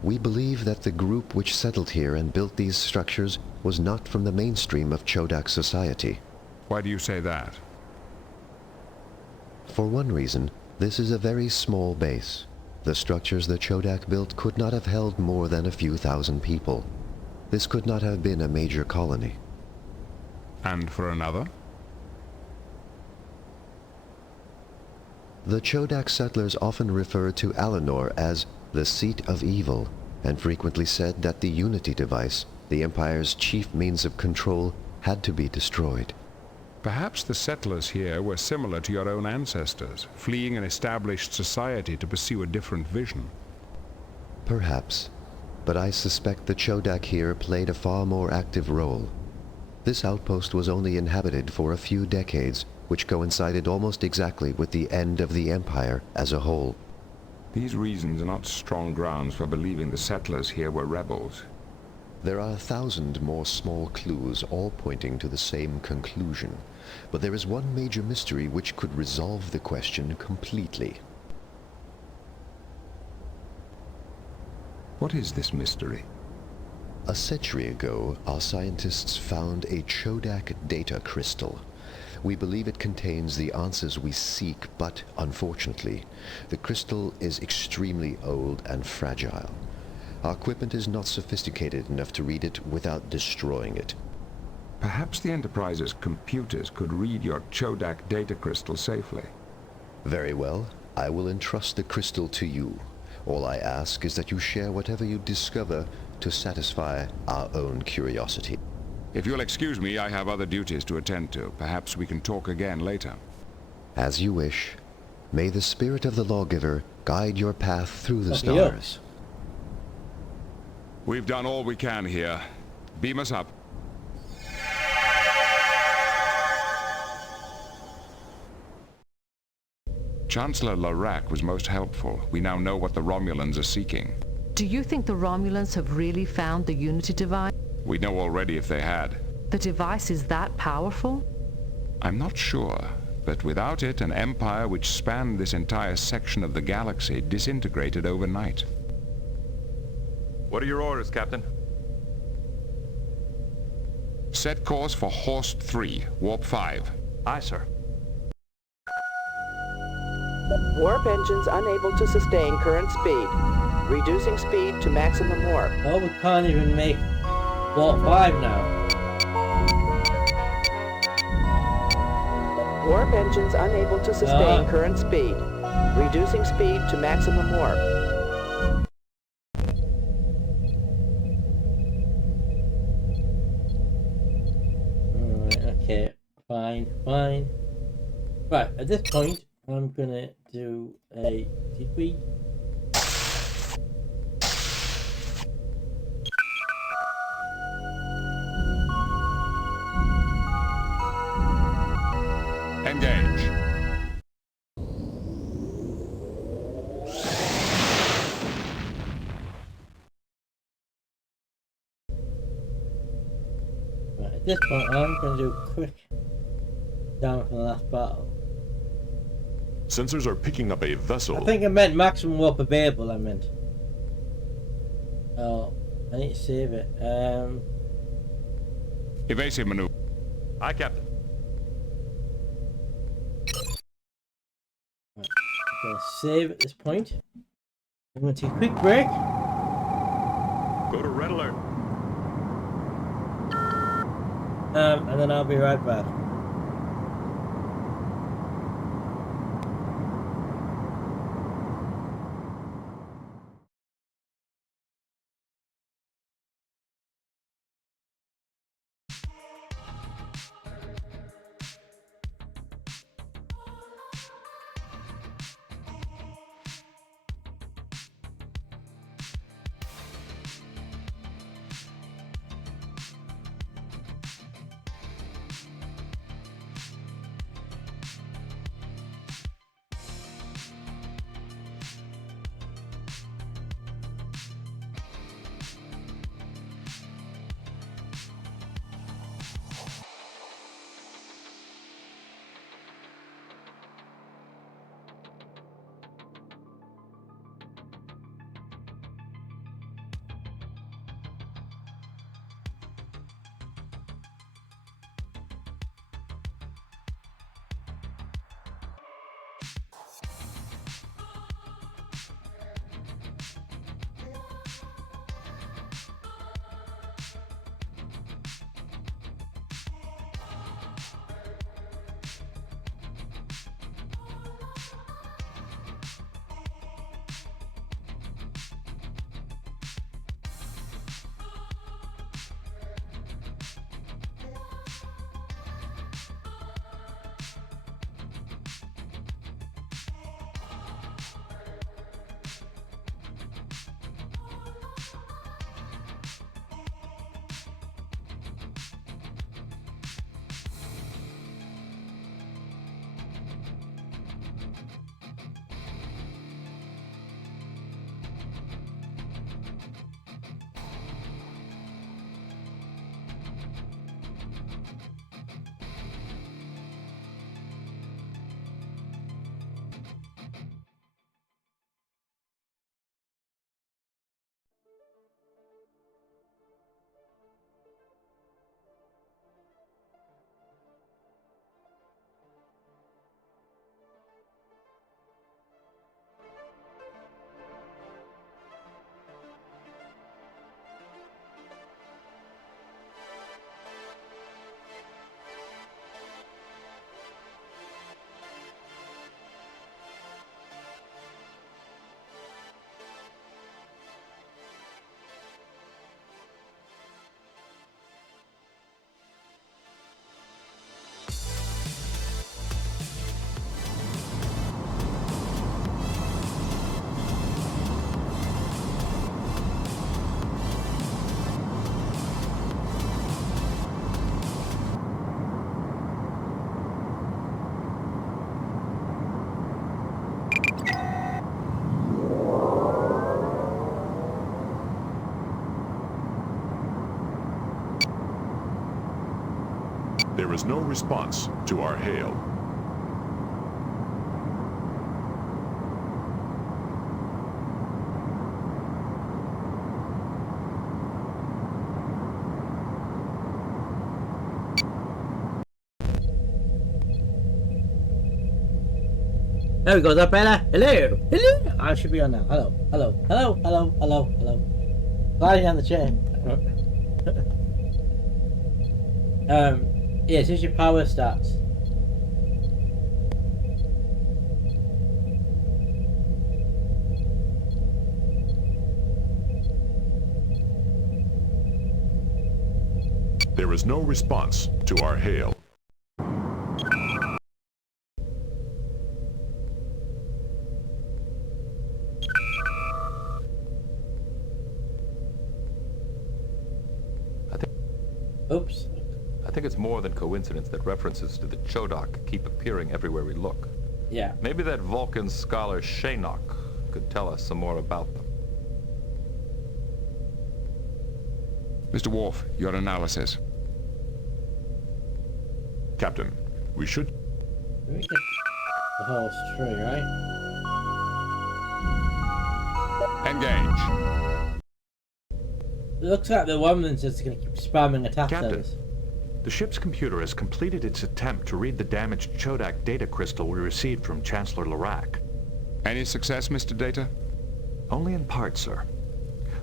We believe that the group which settled here and built these structures was not from the mainstream of Chodak society. Why do you say that? For one reason, this is a very small base. The structures the Chodak built could not have held more than a few thousand people. This could not have been a major colony. And for another? The Chodak settlers often referred to Alanor as the seat of evil, and frequently said that the Unity device, the Empire's chief means of control, had to be destroyed. Perhaps the settlers here were similar to your own ancestors, fleeing an established society to pursue a different vision. Perhaps, but I suspect the Chodak here played a far more active role. This outpost was only inhabited for a few decades, which coincided almost exactly with the end of the Empire as a whole. These reasons are not strong grounds for believing the settlers here were rebels. There are 1,000 more small clues, all pointing to the same conclusion. But there is one major mystery which could resolve the question completely. What is this mystery? A century ago, our scientists found a Chodak data crystal. We believe it contains the answers we seek, but unfortunately, the crystal is extremely old and fragile. Our equipment is not sophisticated enough to read it without destroying it. Perhaps the Enterprise's computers could read your Chodak data crystal safely. Very well. I will entrust the crystal to you. All I ask is that you share whatever you discover to satisfy our own curiosity. If you'll excuse me, I have other duties to attend to. Perhaps we can talk again later. As you wish. May the spirit of the lawgiver guide your path through the stars. We've done all we can here. Beam us up. Chancellor Larac was most helpful. We now know what the Romulans are seeking. Do you think the Romulans have really found the Unity device? We know already if they had. The device is that powerful? I'm not sure, but without it, an empire which spanned this entire section of the galaxy disintegrated overnight. What are your orders, Captain? Set course for Horst 3, Warp 5. Aye, sir. Warp engines unable to sustain current speed. Reducing speed to maximum warp. Oh, we can't even make Warp 5 now. Warp engines unable to sustain current speed. Reducing speed to maximum warp. Okay, fine. Right, at this point, I'm gonna do a... Did we... Engage. Right, at this point, I'm gonna do a quick down from the last battle. Sensors are picking up a vessel. I think I meant maximum warp available, I meant. Oh, I need to save it. Evasive maneuver. Aye, Captain. Right, I'm gonna save at this point. I'm gonna take a quick break. Go to red alert. And then I'll be right back. There is no response to our hail. There we go, is that better? Hello! Hello! I should be on now. Hello. Lying on the chair. Yes, here's your power stats. There is no response to our hail. think it's more than coincidence that references to the Chodak keep appearing everywhere we look. Yeah. Maybe that Vulcan scholar Shaynok could tell us some more about them. Mr. Worf, your analysis. Captain, we should... Let me get the horse tree, right? Engage. It looks like the Romulans is going to keep spamming attack Captain, service. the ship's computer has completed its attempt to read the damaged Chodak data crystal we received from Chancellor Larak. Any success, Mr. Data? Only in part, sir.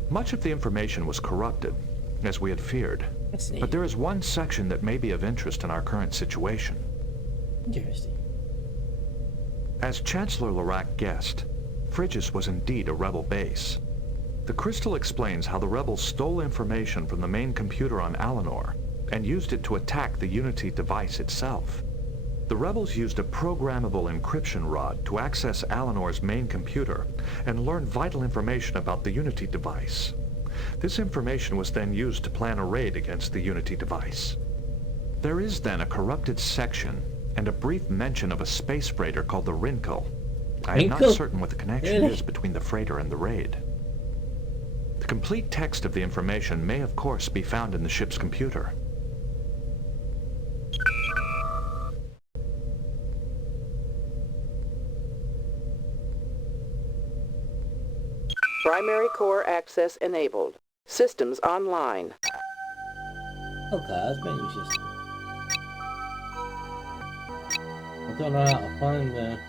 Much of the information was corrupted, as we had feared. But there is one section that may be of interest in our current situation. Interesting. As Chancellor Larak guessed, Frigis was indeed a rebel base. The crystal explains how the rebels stole information from the main computer on Alinor and used it to attack the Unity device itself. The rebels used a programmable encryption rod to access Alinor's main computer and learn vital information about the Unity device. This information was then used to plan a raid against the Unity device. There is then a corrupted section and a brief mention of a space freighter called the Rinkel. I am not certain what the connection is between the freighter and the raid. The complete text of the information may of course be found in the ship's computer. Primary core access enabled. Systems online. Okay, that's menu system. I don't know how to find the...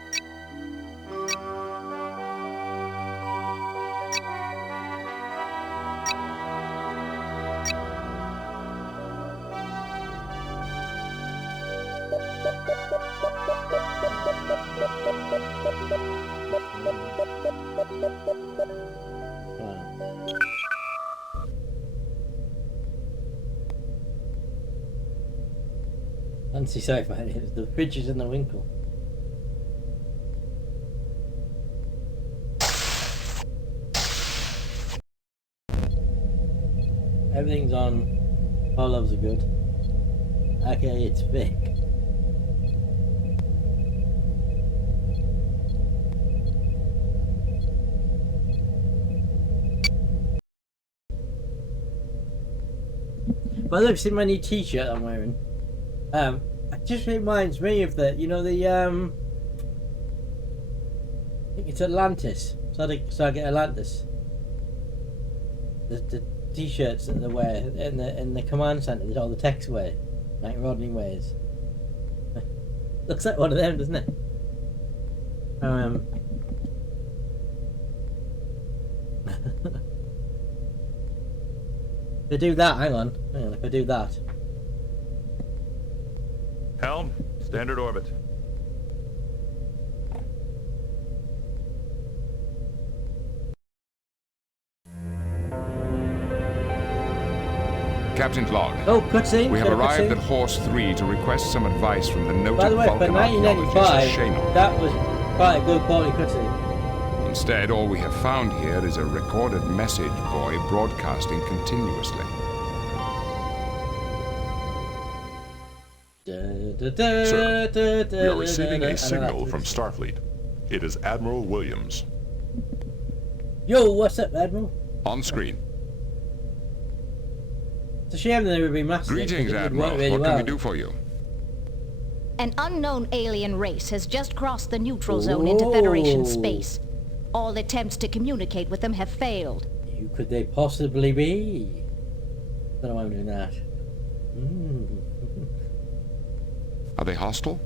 Fancy sci-fi, it's the Bridges and the Winkle. Everything's on. All loves are good. Okay, it's big. By the way, see my new t-shirt I'm wearing. It just reminds me of the, you know, the I think it's Atlantis. So I get Atlantis. The t-shirts that they wear in the command center that all the techs wear, like Rodney wears. Looks like one of them, doesn't it? If I do that, hang on, if I do that. Helm, standard orbit. Captain's log. Oh, cutscene. We have arrived at Horse 3 to request some advice from the noted By the way, for Vulcan archaeologist 1995, Shaynok. that was quite a good quality cutscene. Instead, all we have found here is a recorded message buoy broadcasting continuously. Sir, we are receiving a signal from Starfleet. It is Admiral Williams. Yo, what's up, Admiral? On screen. It's a shame that they would be massive. Greetings, Admiral. Really what can we do for you? An unknown alien race has just crossed the neutral zone into Federation space. All attempts to communicate with them have failed. Who could they possibly be? I don't know why I'm doing that. Are they hostile?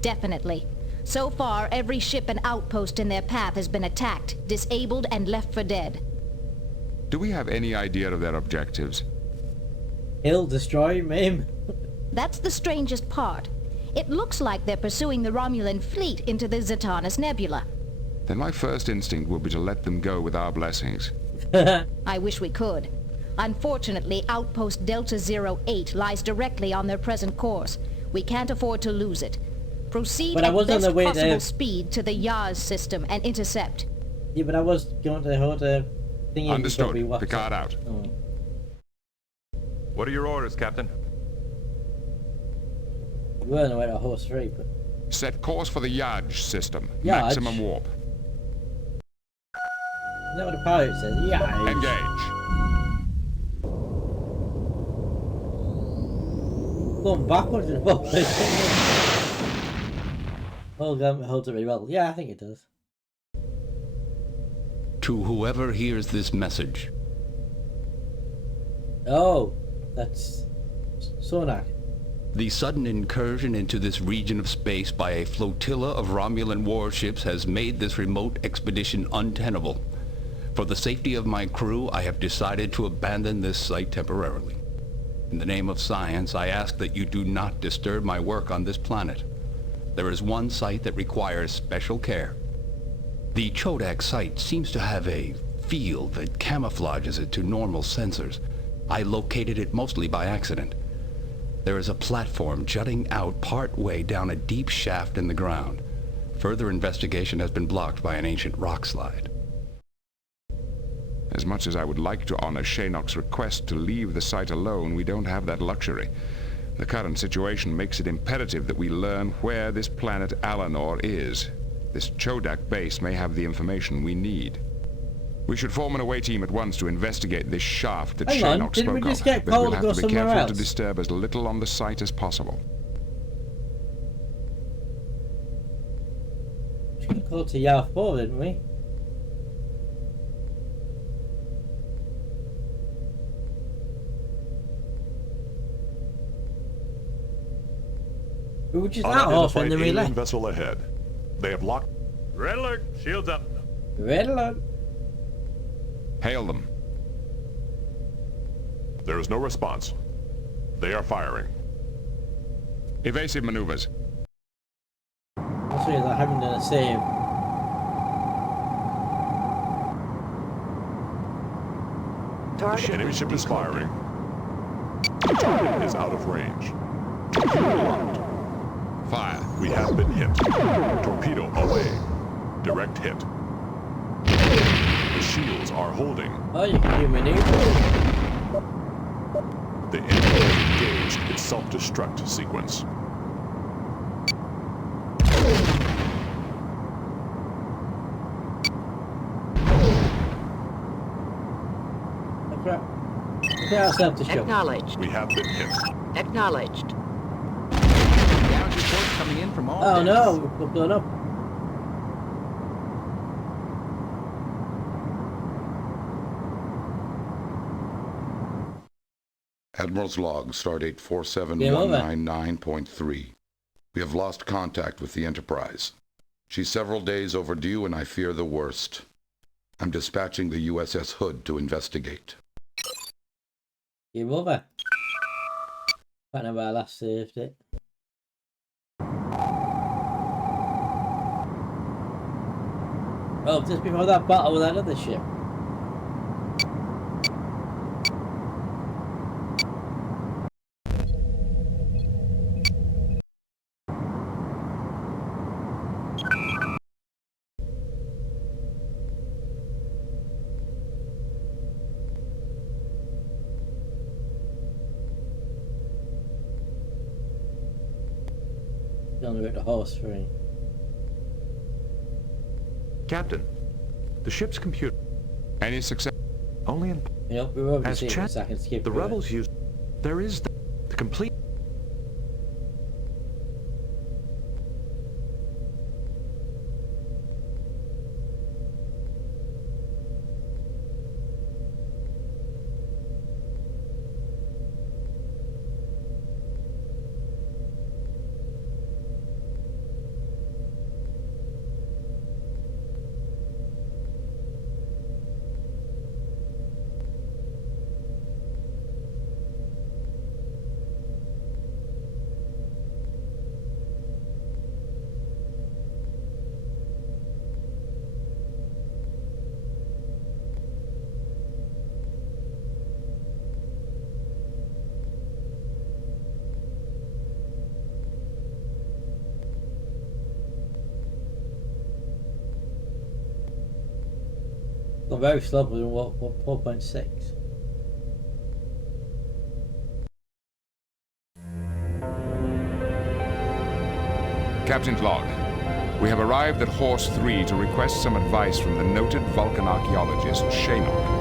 Definitely. So far, every ship and outpost in their path has been attacked, disabled, and left for dead. Do we have any idea of their objectives? Kill, destroy, maim. That's the strangest part. It looks like they're pursuing the Romulan fleet into the Zatanus Nebula. Then my first instinct will be to let them go with our blessings. I wish we could. Unfortunately, Outpost Delta 08 lies directly on their present course. We can't afford to lose it. Proceed at best possible speed to the Yaz system and intercept. Yeah, but I was going to hold a thing. Understood. Picard out. What are your orders, Captain? We weren't away to horse 3, but... Set course for the Yaj system. Yaj? Maximum warp. Isn't that what the pilot says? Yeah. Engage. Going backwards in the boat. Holds it really well. Yeah, I think it does. To whoever hears this message. Oh, that's Sonak. The sudden incursion into this region of space by a flotilla of Romulan warships has made this remote expedition untenable. For the safety of my crew, I have decided to abandon this site temporarily. In the name of science, I ask that you do not disturb my work on this planet. There is one site that requires special care. The Chodak site seems to have a field that camouflages it to normal sensors. I located it mostly by accident. There is a platform jutting out part way down a deep shaft in the ground. Further investigation has been blocked by an ancient rock slide. As much as I would like to honor Shinnok's request to leave the site alone, we don't have that luxury. The current situation makes it imperative that we learn where this planet Alanor is. This Chodak base may have the information we need. We should form an away team at once to investigate this shaft that Shinnok spoke of, but we'll have to be careful to disturb as little on the site as possible. We should have called to Yao 4, didn't we? We were just out off and then we left. Vessel ahead. They have locked. Red alert! Shields up. Red alert. Hail them. There is no response. They are firing. Evasive maneuvers. That's weird, I haven't done a save. The enemy ship is firing. The target is out of range. Fire. We have been hit. Torpedo away. Direct hit. The shields are holding. Oh, you can do maneuvers. The enemy has engaged its self-destruct sequence. Acknowledged. We have been hit. Acknowledged. Damage reports coming in from all Oh no, we're blown up. Admiral's log, stardate 47199.3. We have lost contact with the Enterprise. She's several days overdue and I fear the worst. I'm dispatching the USS Hood to investigate. Game over. Can't remember I last saved it. Oh, just before that battle with that other ship. On the route to horse 3. Captain, the ship's computer. Any success? Only in. Yep, we won't be As seeing chat, this. I can skip the through rebels it. used. There is the complete. Got very slow with 4.6. Captain's log. We have arrived at Horse 3 to request some advice from the noted Vulcan archaeologist, Shaynok.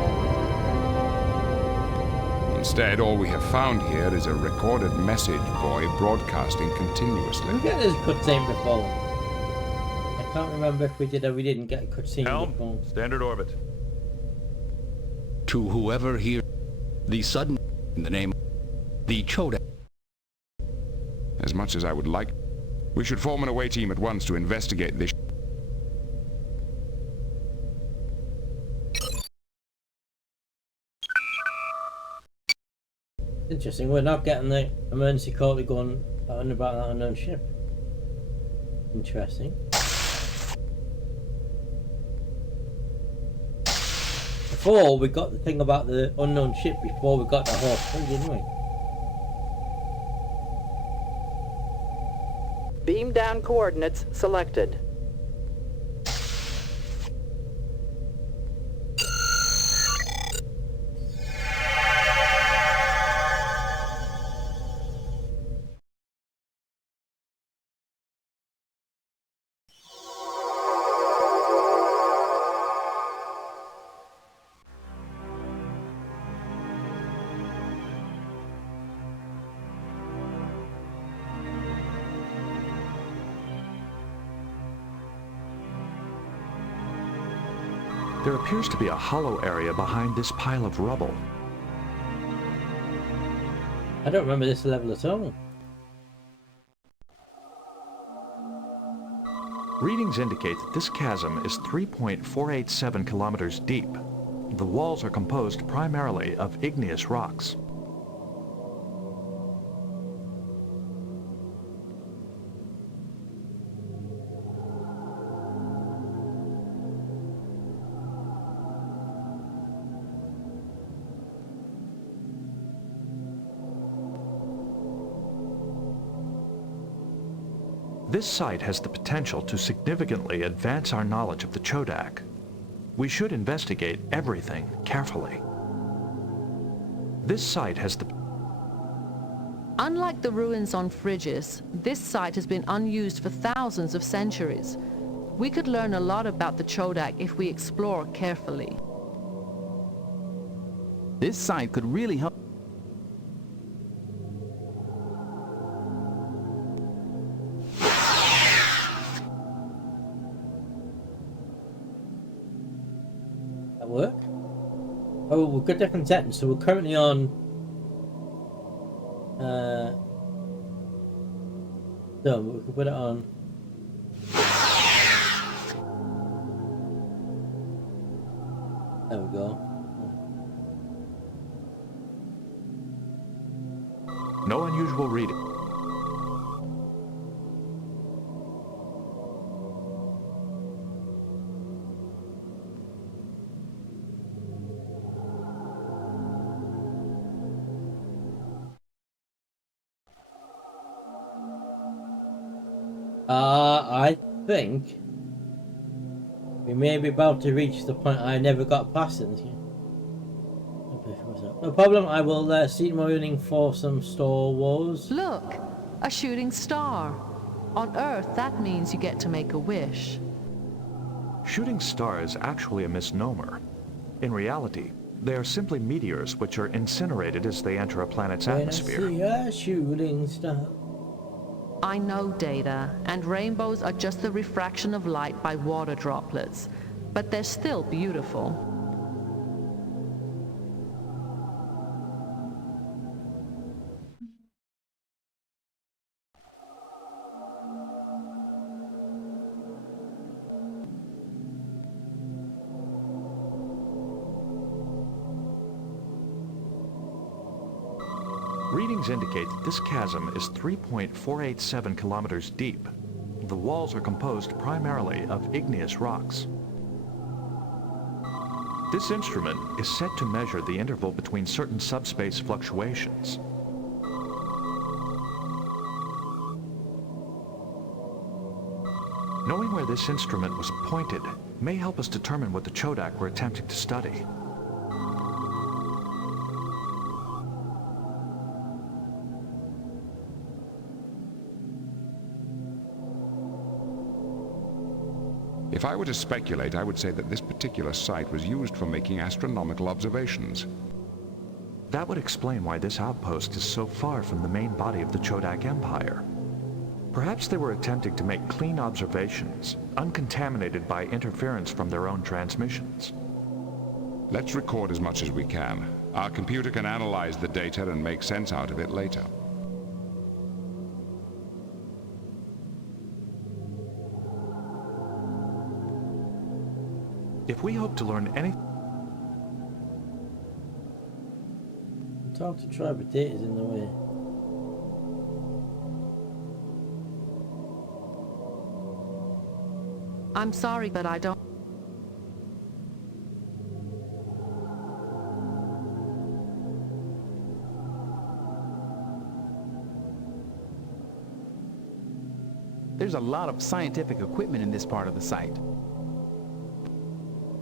Instead, all we have found here is a recorded message buoy broadcasting continuously. We get this cutscene before. I can't remember if we did or we didn't get a cutscene before. Standard orbit. To whoever here, the sudden, in the name, the Chodak. As much as I would like, we should form an away team at once to investigate this. Interesting, we're not getting the emergency call to go on about that unknown ship. Interesting. Before, we got the thing about the unknown ship before we got the Horse 3, didn't we? Beam down coordinates selected. There appears to be a hollow area behind this pile of rubble. I don't remember this level at all. Readings indicate that this chasm is 3.487 kilometers deep. The walls are composed primarily of igneous rocks. This site has the potential to significantly advance our knowledge of the Chodak. We should investigate everything carefully. This site has the... Unlike the ruins on Frigis, this site has been unused for thousands of centuries. We could learn a lot about the Chodak if we explore carefully. This site could really help. Work? Oh, we've got different settings, so we're currently on so we can put it on there we go. No unusual reading. I think we may be about to reach the point I never got past it. No problem, I will seek my earning for some Star Wars. Look, a shooting star. On Earth, that means you get to make a wish. Shooting star is actually a misnomer. In reality, they are simply meteors which are incinerated as they enter a planet's atmosphere. I see a shooting star. I know, Data, and rainbows are just the refraction of light by water droplets, but they're still beautiful. Readings indicate that this chasm is 3.487 kilometers deep. The walls are composed primarily of igneous rocks. This instrument is set to measure the interval between certain subspace fluctuations. Knowing where this instrument was pointed may help us determine what the Chodak were attempting to study. If I were to speculate, I would say that this particular site was used for making astronomical observations. That would explain why this outpost is so far from the main body of the Chodak Empire. Perhaps they were attempting to make clean observations, uncontaminated by interference from their own transmissions. Let's record as much as we can. Our computer can analyze the data and make sense out of it later. If we hope to learn anything... Time to try potatoes in the way. I'm sorry, but I don't... There's a lot of scientific equipment in this part of the site.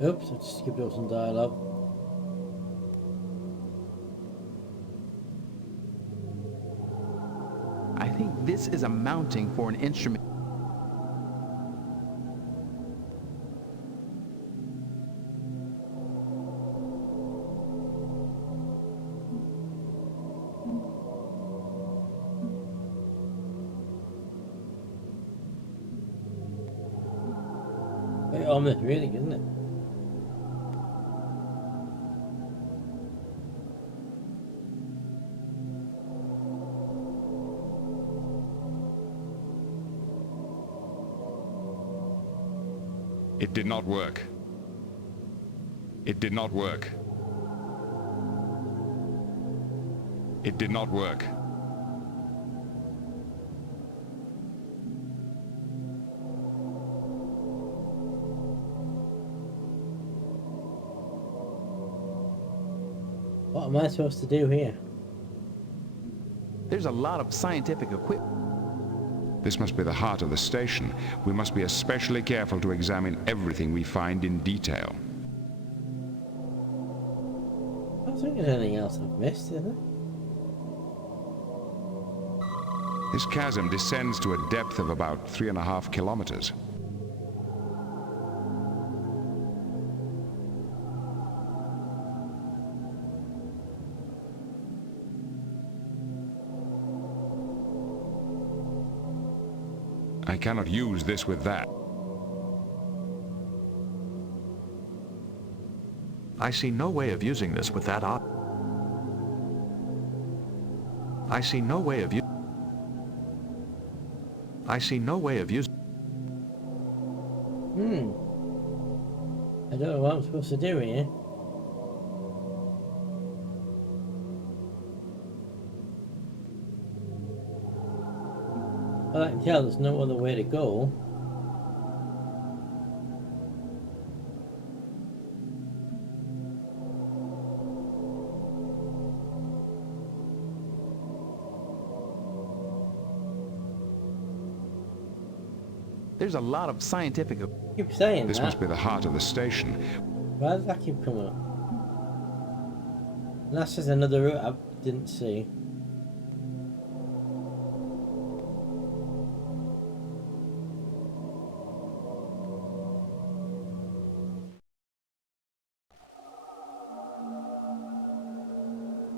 Oops, I just skipped over some dialogue. I think this is a mounting for an instrument. Very ominous, really, isn't it? It did not work. It did not work. It did not work. What am I supposed to do here? There's a lot of scientific equipment. This must be the heart of the station. We must be especially careful to examine everything we find in detail. I don't think there's anything else I've missed, is there? This chasm descends to a depth of about 3.5 kilometers. I cannot use this with that. I see no way of using this with that op. I see no way of I see no way of using. I don't know what I'm supposed to do here. Well, I can tell there's no other way to go. There's a lot of scientific... Keep saying this that. must be the heart of the station. Why does that keep coming up? Unless there's another route I didn't see.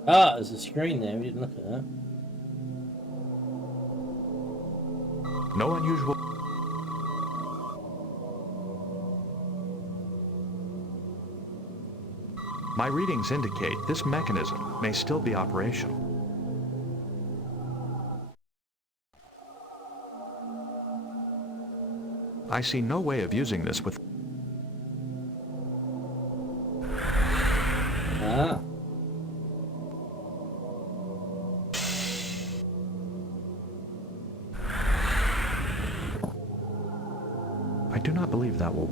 Ah, there's a screen there, we didn't look at that. No unusual... My readings indicate this mechanism may still be operational. I see no way of using this with... Ah. I do not believe that will...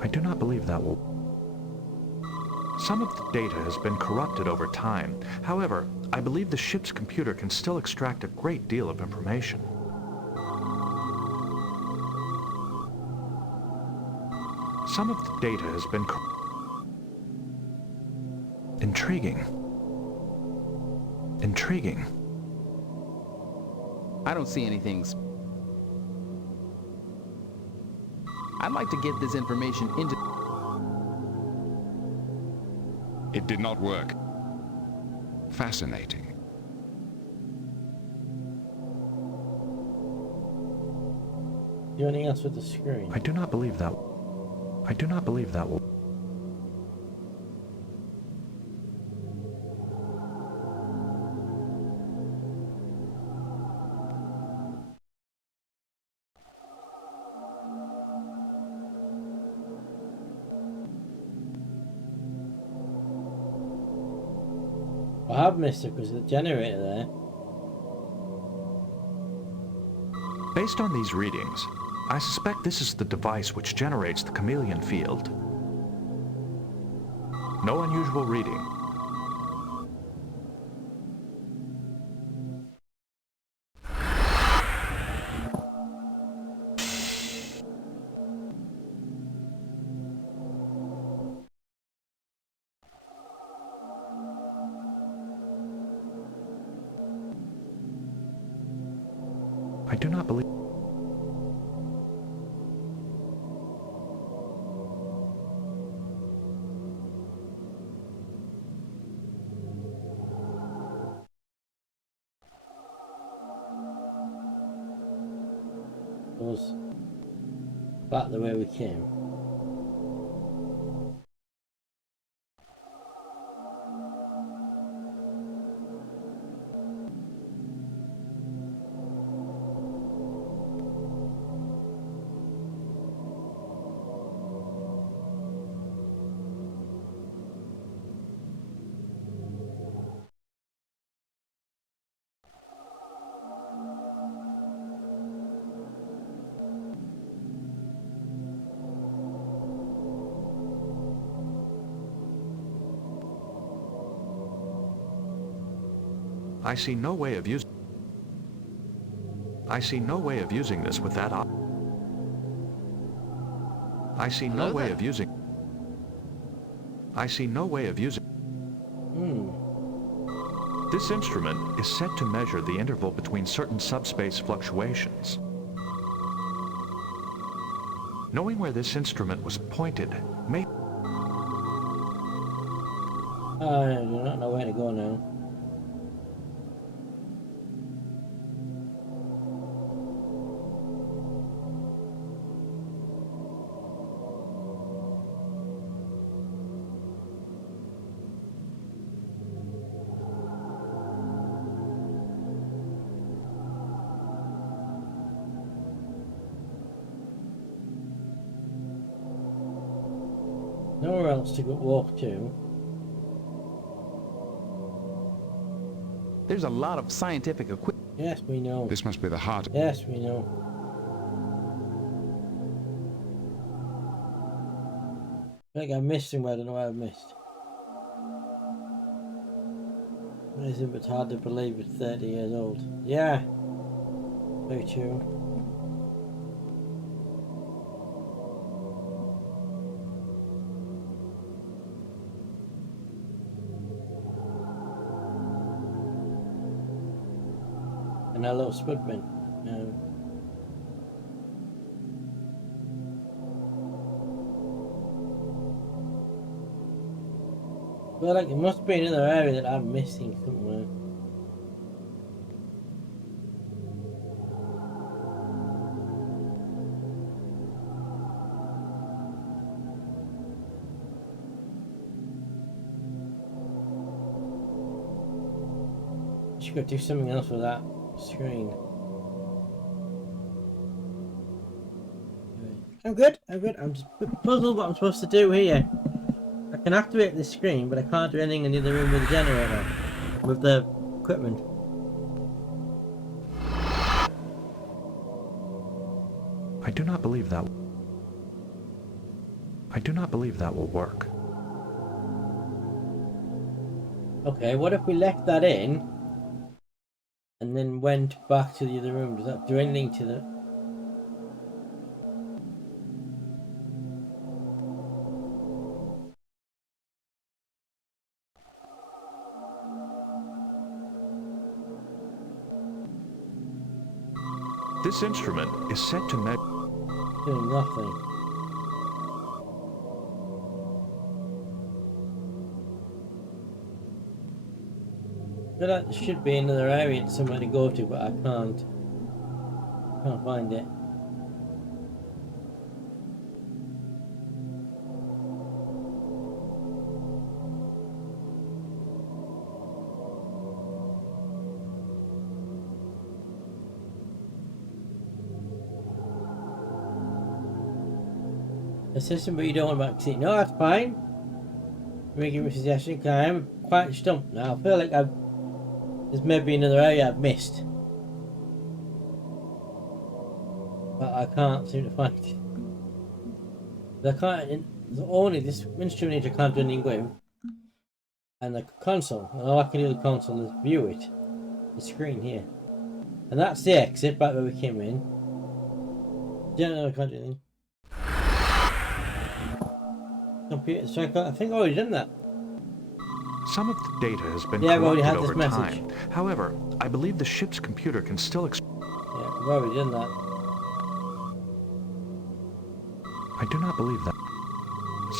I do not believe that will... Some of the data has been corrupted over time. However, I believe the ship's computer can still extract a great deal of information. Some of the data has been intriguing. Intriguing. I don't see anything. I'd like to get this information into... It did not work. Fascinating. Do anything else with the screen? I do not believe that. I do not believe that will... I have missed it because of the generator there. Based on these readings, I suspect this is the device which generates the chameleon field. No unusual reading. I do not believe... Was back the way we came. I see no way of using... I see no way of using this with that op... I see no way of using... I see no way of using... This instrument is set to measure the interval between certain subspace fluctuations. Knowing where this instrument was pointed may... I do not know where to go now. Nowhere else to go walk to. There's a lot of scientific equipment. Yes, we know. This must be the heart. Yes, we know. I think I missed somewhere. I don't know where I've missed. Amazing, but hard to believe it's 30 years old. Yeah. Very true. And our little Spudman. Well, like, it must be another area that I'm missing somewhere. Just gotta do something else with that screen. I'm good. I'm just puzzled what I'm supposed to do here. I can activate this screen, but I can't do anything in the other room with the generator, with the equipment. I do not believe that. I do not believe that will work. Okay, what if we left that in and then went back to the other room? Does that do anything to the... This instrument is set to measure... Doing nothing. I feel like there should be another area somewhere to go to, but I can't. Can't find it. Assistant, but you don't want back seat. No, that's fine. Making a suggestion, because I am quite stumped now. I feel like there's maybe another area I've missed, but I can't seem to find it. I can't. There's only this instrument I can't do anything with, and the console. And all I can do with the console is view it, the screen here, and that's the exit back where we came in. Don't know, I can't do anything. Computer, so I think I've already done that. Some of the data has been I've already corrupted had this over message. time. However, I believe the ship's computer can still Yeah, I've already done that. I do not believe that.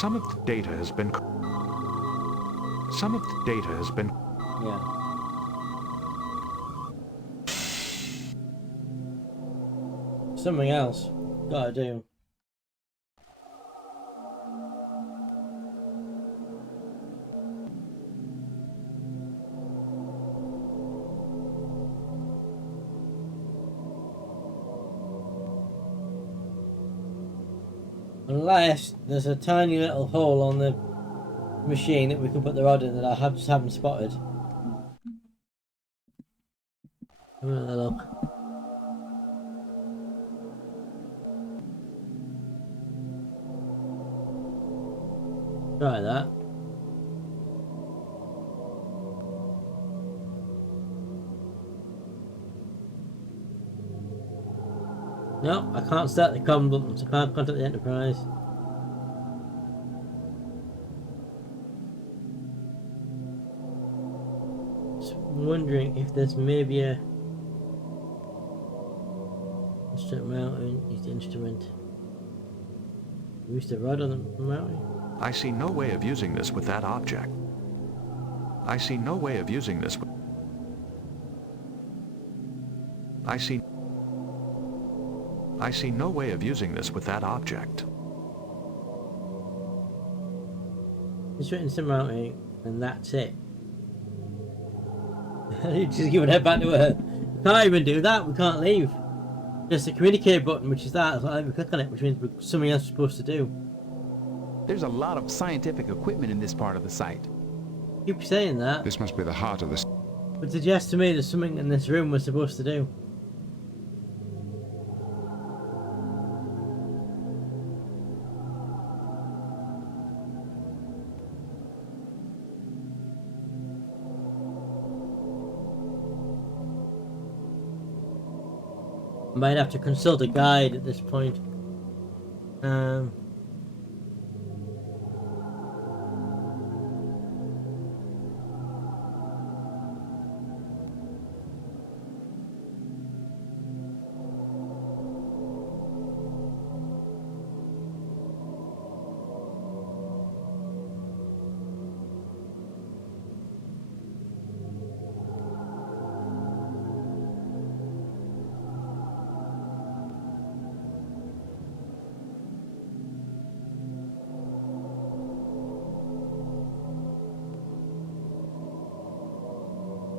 Some of the data has been... Yeah. Something else. Gotta do. Unless there's a tiny little hole on the machine that we can put the rod in that I just haven't spotted. Have another look. Try that. No, I can't start the comm button, so I can't contact the Enterprise. Just wondering if there's maybe a instrument mounting. Use the instrument. Use the rod on the mounting. I see no way of using this with that object. I see no way of using this with... I see no way of using this with that object. Just written some mounting, and that's it. You just give it back to her. We can't even do that. We can't leave. Just the communicate button, which is that. It's like we click on it, which means something else is supposed to do. There's a lot of scientific equipment in this part of the site. Keep saying that. This must be the heart of this. But suggests to me there's something in this room we're supposed to do. I might have to consult a guide at this point.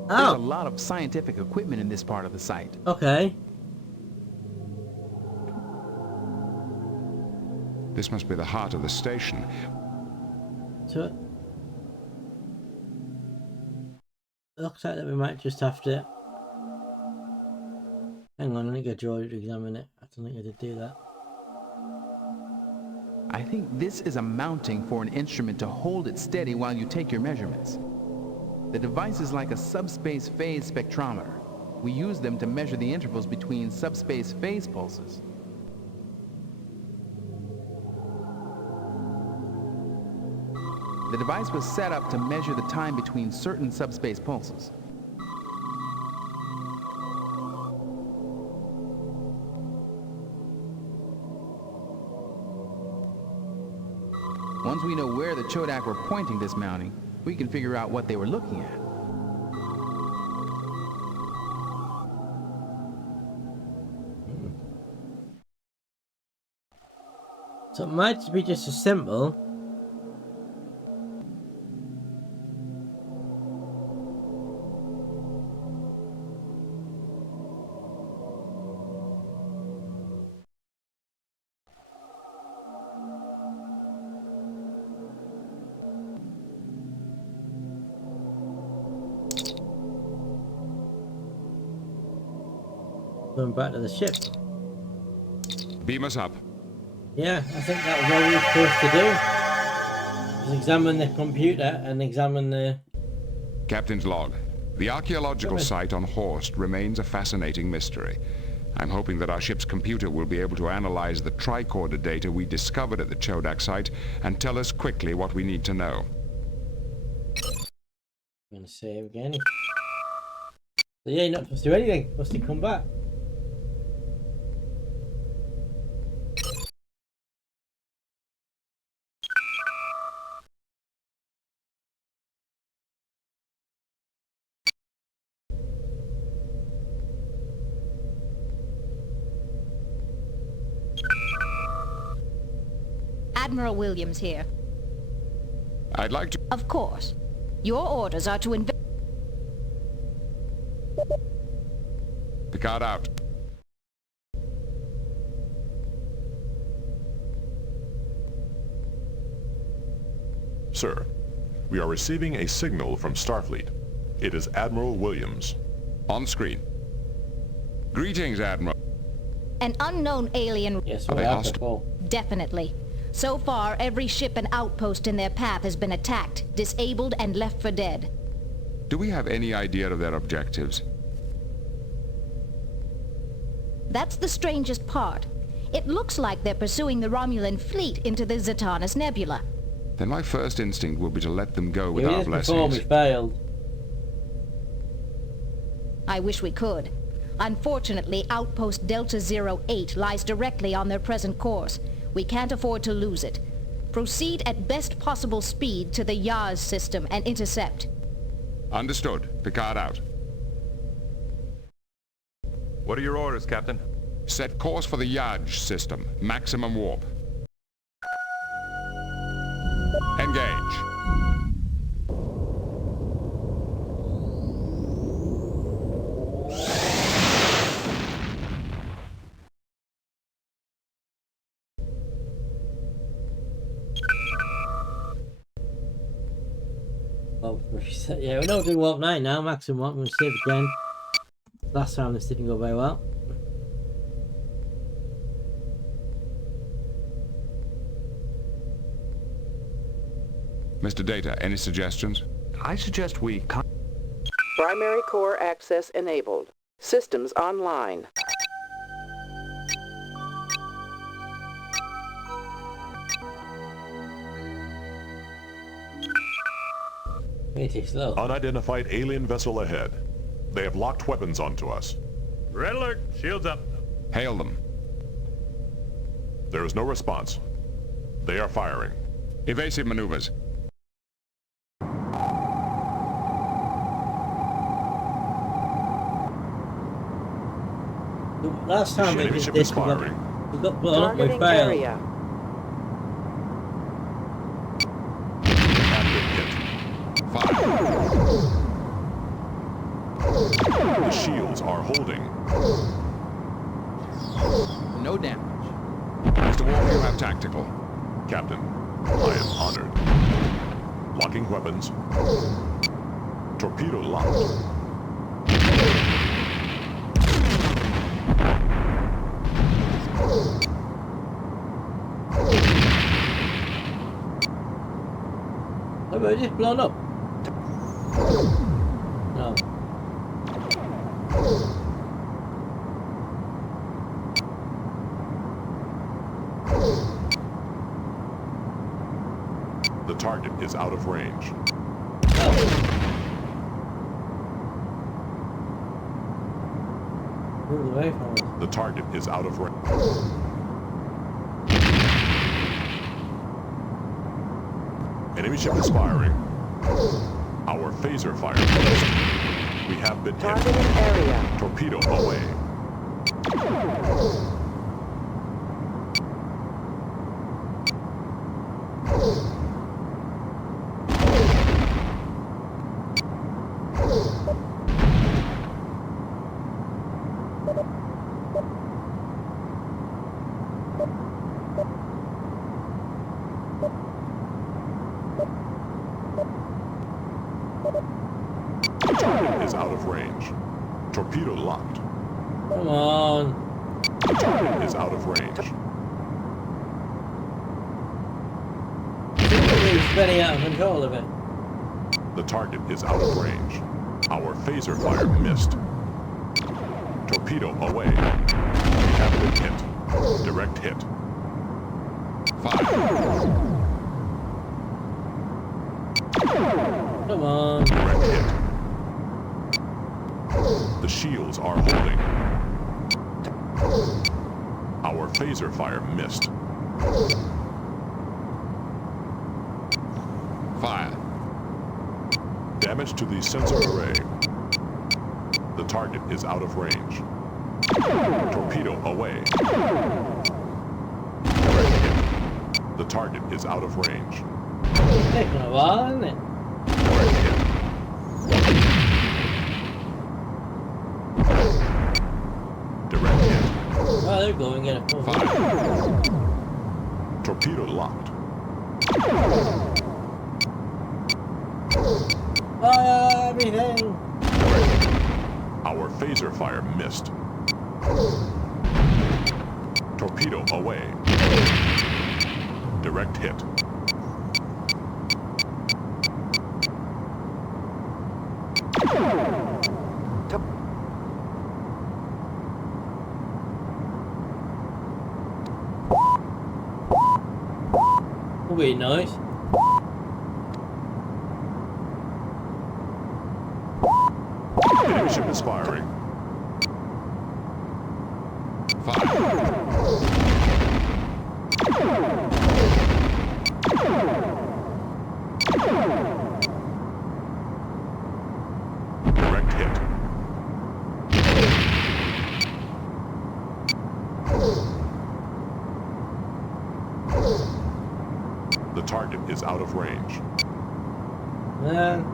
There's a lot of scientific equipment in this part of the site. Okay. This must be the heart of the station. So it looks like that we might just have to... Hang on, I think I George to examine it. I don't think I did do that. I think this is a mounting for an instrument to hold it steady while you take your measurements. The device is like a subspace phase spectrometer. We use them to measure the intervals between subspace phase pulses. The device was set up to measure the time between certain subspace pulses. Once we know where the Chodak were pointing this mounting, we can figure out what they were looking at. So it might be just as simple. Going back to the ship. Beam us up. Yeah, I think that was all we were supposed to do. Just examine the computer and examine the... Captain's log. The archaeological site on Horst remains a fascinating mystery. I'm hoping that our ship's computer will be able to analyze the tricorder data we discovered at the Chodak site and tell us quickly what we need to know. I'm going to save again. So yeah, you're not supposed to do anything. Supposed to come back. Admiral Williams here. I'd like to... Of course. Your orders are to Picard out. Sir, we are receiving a signal from Starfleet. It is Admiral Williams. On screen. Greetings, Admiral. An unknown alien... Yes, Are they hostile? Definitely. So far, every ship and outpost in their path has been attacked, disabled, and left for dead. Do we have any idea of their objectives? That's the strangest part. It looks like they're pursuing the Romulan fleet into the Zatanus Nebula. Then my first instinct will be to let them go Here without it is before blessings. we failed. I wish we could. Unfortunately, Outpost Delta 08 lies directly on their present course. We can't afford to lose it. Proceed at best possible speed to the Yaz system and intercept. Understood. Picard out. What are your orders, Captain? Set course for the Yaj system. Maximum warp. Engage. Oh, reset. Yeah, we're not doing warp 9 now. Maximum warp. I'm going to save again. Last time this didn't go very well. Mr. Data, any suggestions? I suggest we... Primary core access enabled. Systems online. Slow. Unidentified alien vessel ahead. They have locked weapons onto us. Red alert! Shields up! Hail them. There is no response. They are firing. Evasive maneuvers. Last time we Enemy did ship this, is we firing. got blown up, we Targeting failed. area. The shields are holding. No damage. Mr. Worf, you have tactical. Captain, I am honored. Locking weapons. Torpedo locked. Oh, we're just blown up. No. The target is out of range. Move away from us. The target is out of range. Enemy ship is firing. Our phaser fire missed. We have been hit. Targeting area. Torpedo away. The target is out of range. Torpedo locked. Come on. The target is out of range. He's spinning out of control of it. The target is out of range. Our phaser fire missed. Torpedo away. We have been hit. Direct hit. Fire. Come on. Direct hit. The shields are holding. Our phaser fire missed. Fire. Damage to the sensor array. The target is out of range. Torpedo away. Direct hit. The target is out of range. It's taking a while, isn't it? Direct hit. Direct hit. Oh, they're going in a full. Fire. Torpedo locked. Fire everything! Our phaser fire missed. Torpedo away. Direct hit. Will be nice. Enemy ship is firing. Fire. Direct hit. The target is out of range. Man.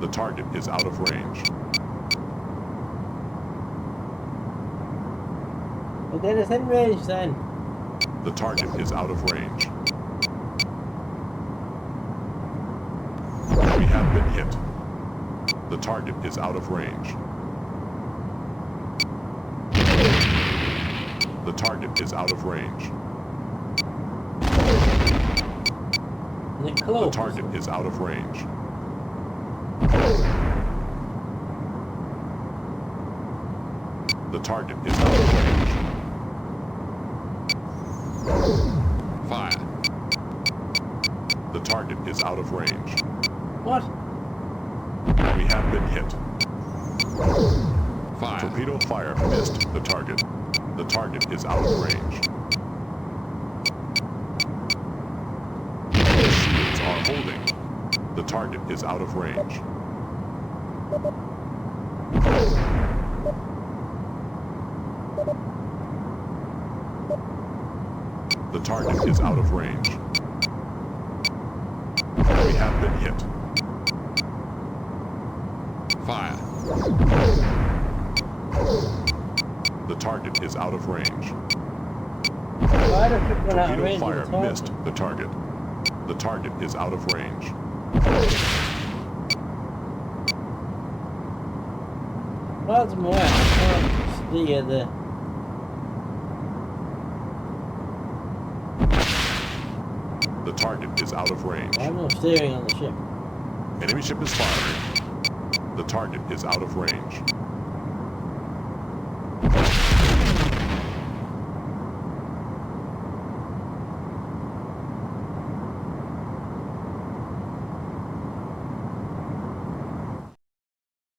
The target is out of range. Well, then it's in range then. The target is out of range. We have been hit. The target is out of range. The target is out of range. The target is out of range. The target is out of range. Fire. The target is out of range. What? We have been hit. Fire. Torpedo fire missed the target. The target is out of range. The shields are holding. The target is out of range. The target is out of range. We have been hit. Fire. The target is out of range. Torpedo fire missed the target. The target is out of range. What's more? The The target is out of range. I have no steering on the ship. Enemy ship is firing. The target is out of range.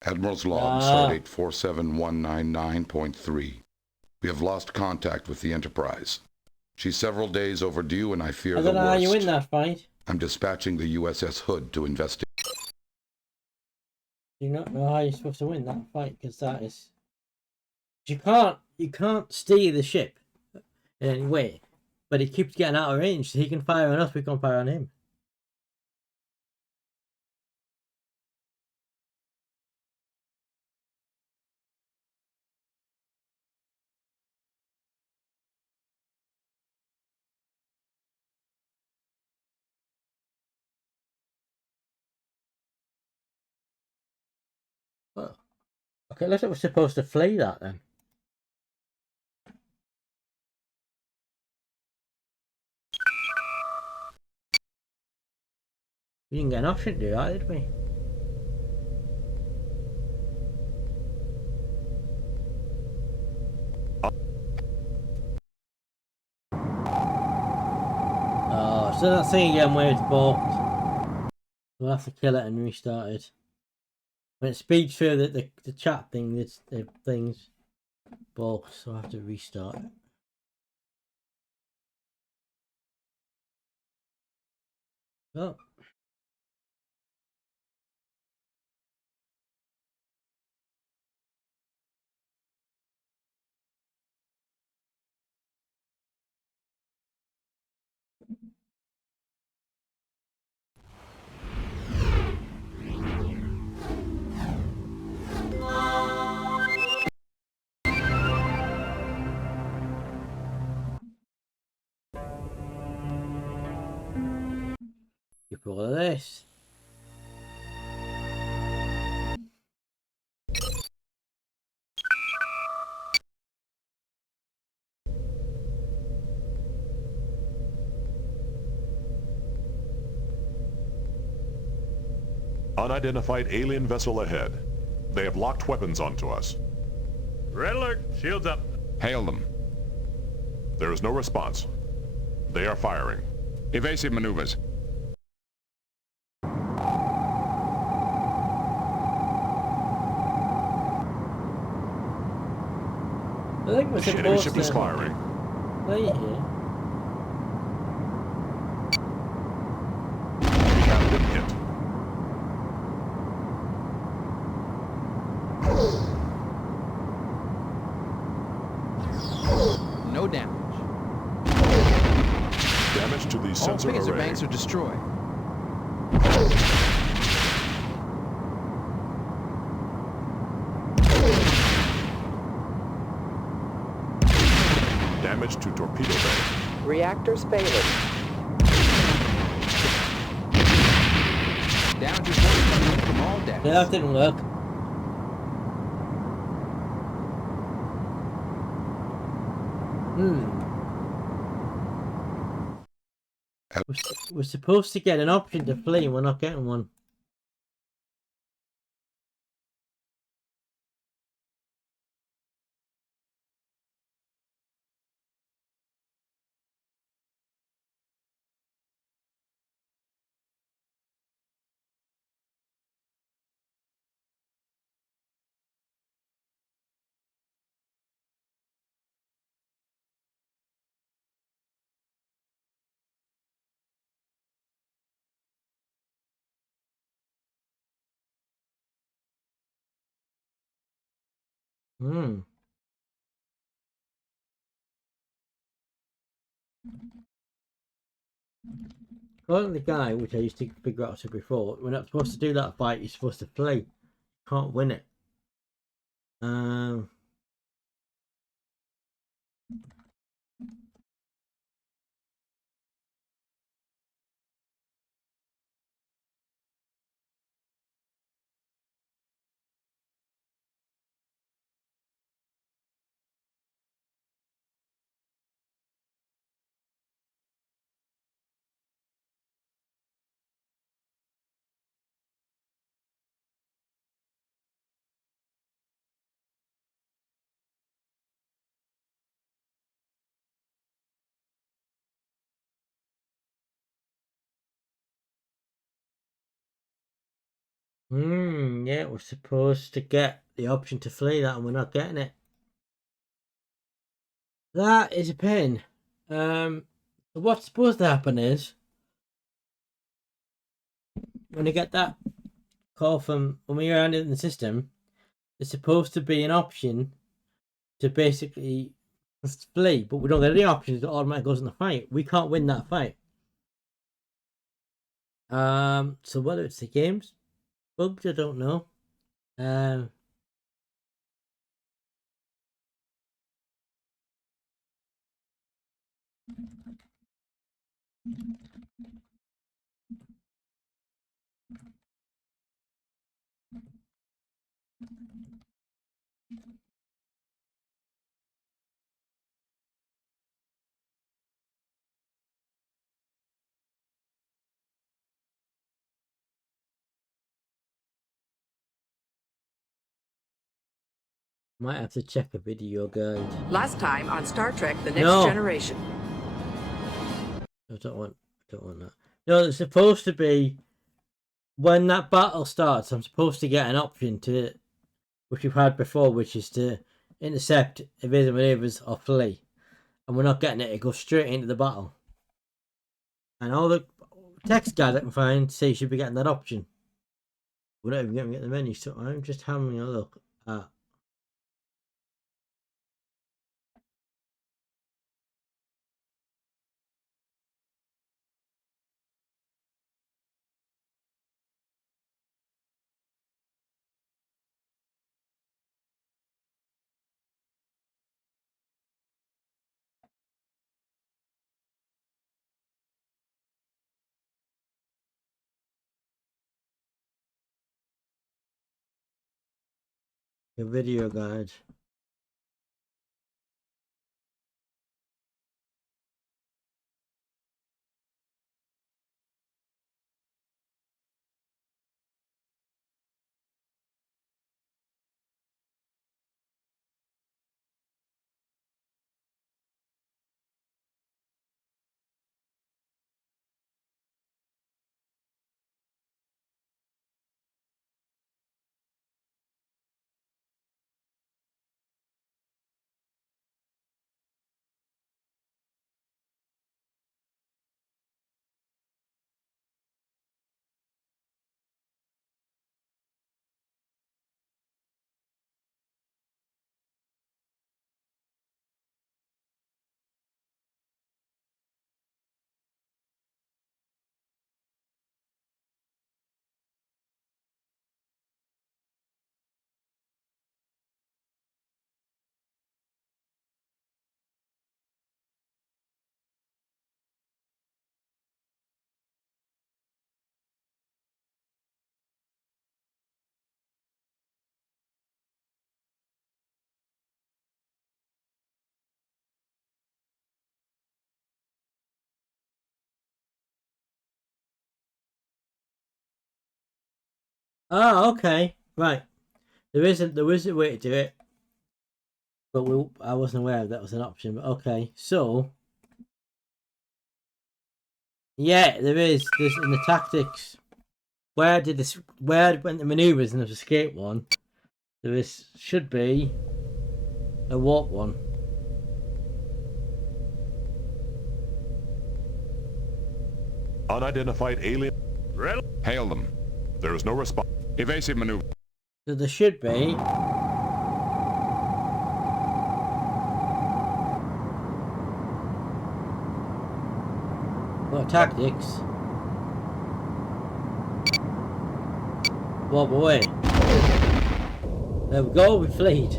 Admiral's log, Stardate 47199.3. We have lost contact with the Enterprise. She's several days overdue, and I fear I the don't know how you worst. win that fight. I'm dispatching the USS Hood to investigate. Do you not know how you're supposed to win that fight? Because that is... You can't steer the ship in any way. But he keeps getting out of range, so he can fire on us, we can fire on him. Well, okay, let's say we're supposed to flee that then. We didn't get an option to do that, did we? Oh, so that thing again where it's balked. We'll have to kill it and restart it. When it speeds through the chat thing, it's the things balked, so I have to restart it. Oh. You pull this. Unidentified alien vessel ahead. They have locked weapons onto us. Red alert! Shields up! Hail them. There is no response. They are firing. Evasive maneuvers. I think we're The enemy supposed ship to is firing. play here. We have been hit. No damage. Damage to the All sensor phaser array. banks are destroyed. Damage to torpedo bay. Reactors failing. Damage reported coming in from all decks. Yeah, that didn't work. We're supposed to get an option to flee, and we're not getting one. According to the guy, which I used to figure out before, we're not supposed to do that fight, you're supposed to flee. Can't win it. Yeah, we're supposed to get the option to flee that, and we're not getting it. That is a pain. What's supposed to happen is when you get that call from when you're around in the system, there's supposed to be an option to basically flee, but we don't get any options. It automatically goes in the fight. We can't win that fight. So whether it's the game's bugged, I don't know. Might have to check a video guide. Last time on Star Trek: The Next Generation. I don't want that. No, it's supposed to be when that battle starts. I'm supposed to get an option to, which we've had before, which is to intercept evasive maneuvers or flee, and we're not getting it. It goes straight into the battle. And all the text guides I can find say you should be getting that option. We're not even going to get the menu, so I'm just having a look at. A video guide. Oh, okay, right. There is a way to do it, but I wasn't aware that was an option. But okay, so yeah, there is. There's in the tactics. Where went the maneuvers and there's escape one? Should be a warp one. Unidentified alien. Hail them. There is no response. Evasive maneuver. So there should be. What tactics? Warp away. There we go, we fled.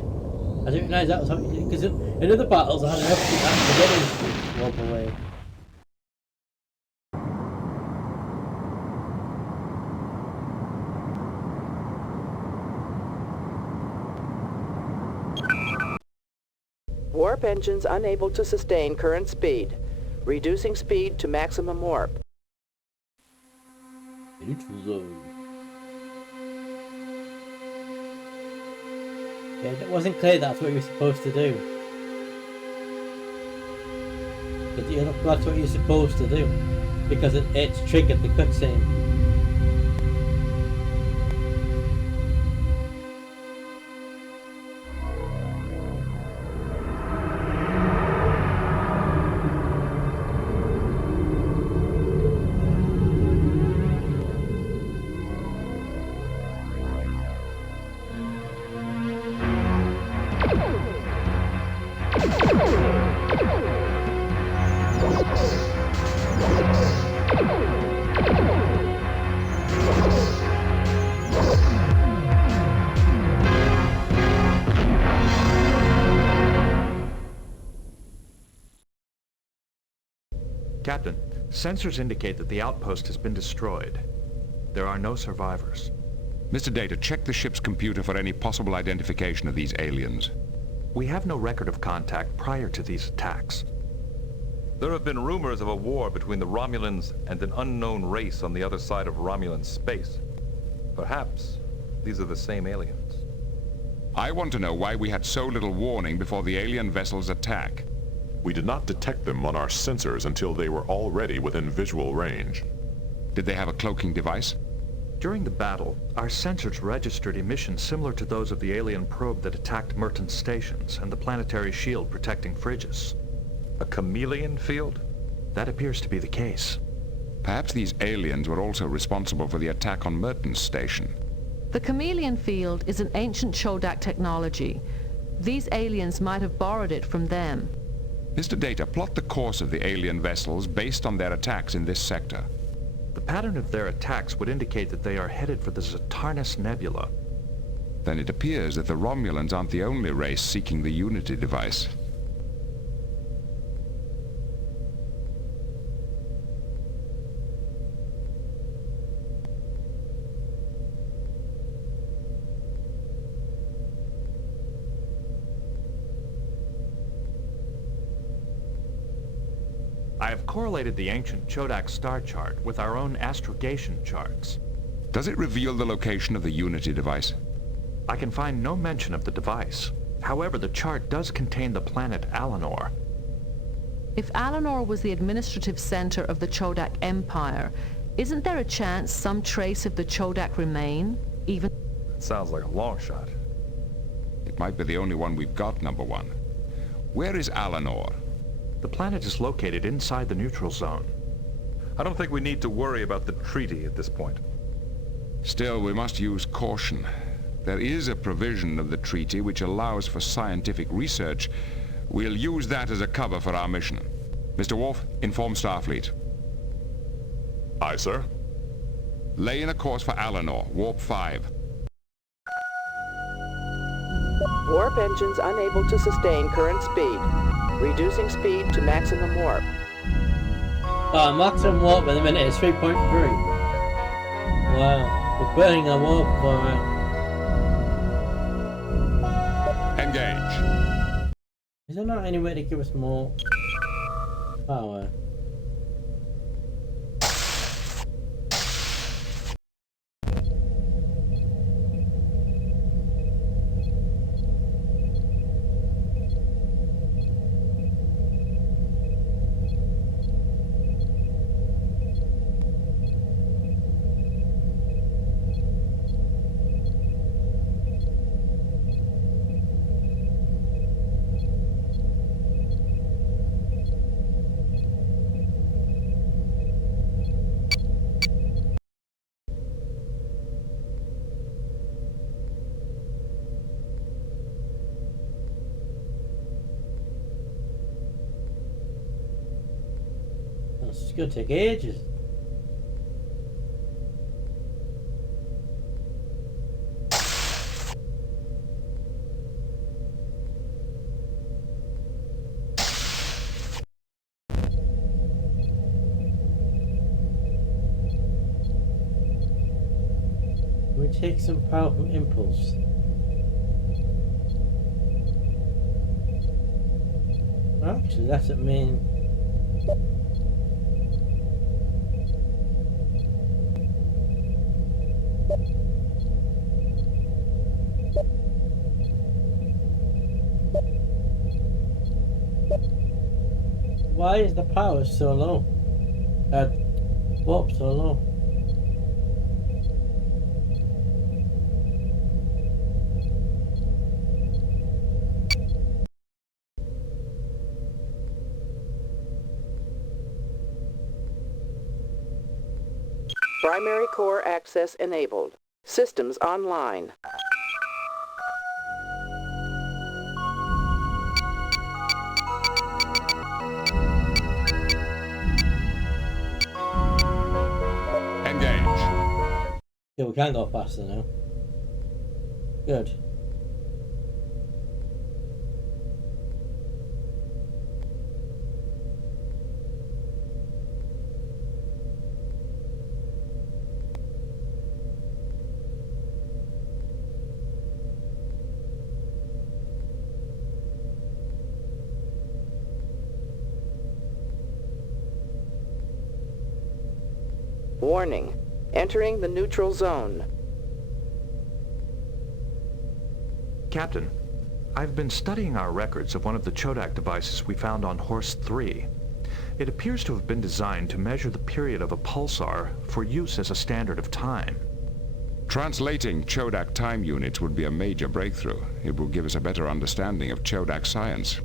I didn't realise that was how you, because in other battles I had an option to warp away. Warp engines unable to sustain current speed. Reducing speed to maximum warp. Neutral zone. Yeah, it wasn't clear that's what you were supposed to do. But that's what you're supposed to do. Because it's triggered the cutscene. Captain, sensors indicate that the outpost has been destroyed. There are no survivors. Mr. Data, check the ship's computer for any possible identification of these aliens. We have no record of contact prior to these attacks. There have been rumors of a war between the Romulans and an unknown race on the other side of Romulan space. Perhaps these are the same aliens. I want to know why we had so little warning before the alien vessel's attack. We did not detect them on our sensors until they were already within visual range. Did they have a cloaking device? During the battle, our sensors registered emissions similar to those of the alien probe that attacked Merton's stations and the planetary shield protecting Frigis. A chameleon field? That appears to be the case. Perhaps these aliens were also responsible for the attack on Merton's station. The chameleon field is an ancient Chodak technology. These aliens might have borrowed it from them. Mr. Data, plot the course of the alien vessels based on their attacks in this sector. The pattern of their attacks would indicate that they are headed for the Zatarnis Nebula. Then it appears that the Romulans aren't the only race seeking the Unity device. I have correlated the ancient Chodak star chart with our own astrogation charts. Does it reveal the location of the Unity device? I can find no mention of the device. However, the chart does contain the planet Alanor. If Alanor was the administrative center of the Chodak Empire, isn't there a chance some trace of the Chodak remain, even... Sounds like a long shot. It might be the only one we've got, number one. Where is Alanor? The planet is located inside the neutral zone. I don't think we need to worry about the treaty at this point. Still, we must use caution. There is a provision of the treaty which allows for scientific research. We'll use that as a cover for our mission. Mr. Worf, inform Starfleet. Aye, sir. Lay in a course for Alanor, Warp 5. Warp engines unable to sustain current speed. Reducing speed to maximum warp. Maximum warp at the minute is 3.3. Wow, we're burning our warp core. Engage. Is there not any way to give us more power? It's gonna take ages. We take some power from impulse. Actually, that's what mean. Why is the power so low? Warp so low. Primary core access enabled. Systems online. Yeah, we can go faster now. Good. Warning. Entering the neutral zone. Captain, I've been studying our records of one of the Chodak devices we found on Horse 3. It appears to have been designed to measure the period of a pulsar for use as a standard of time. Translating Chodak time units would be a major breakthrough. It will give us a better understanding of Chodak science.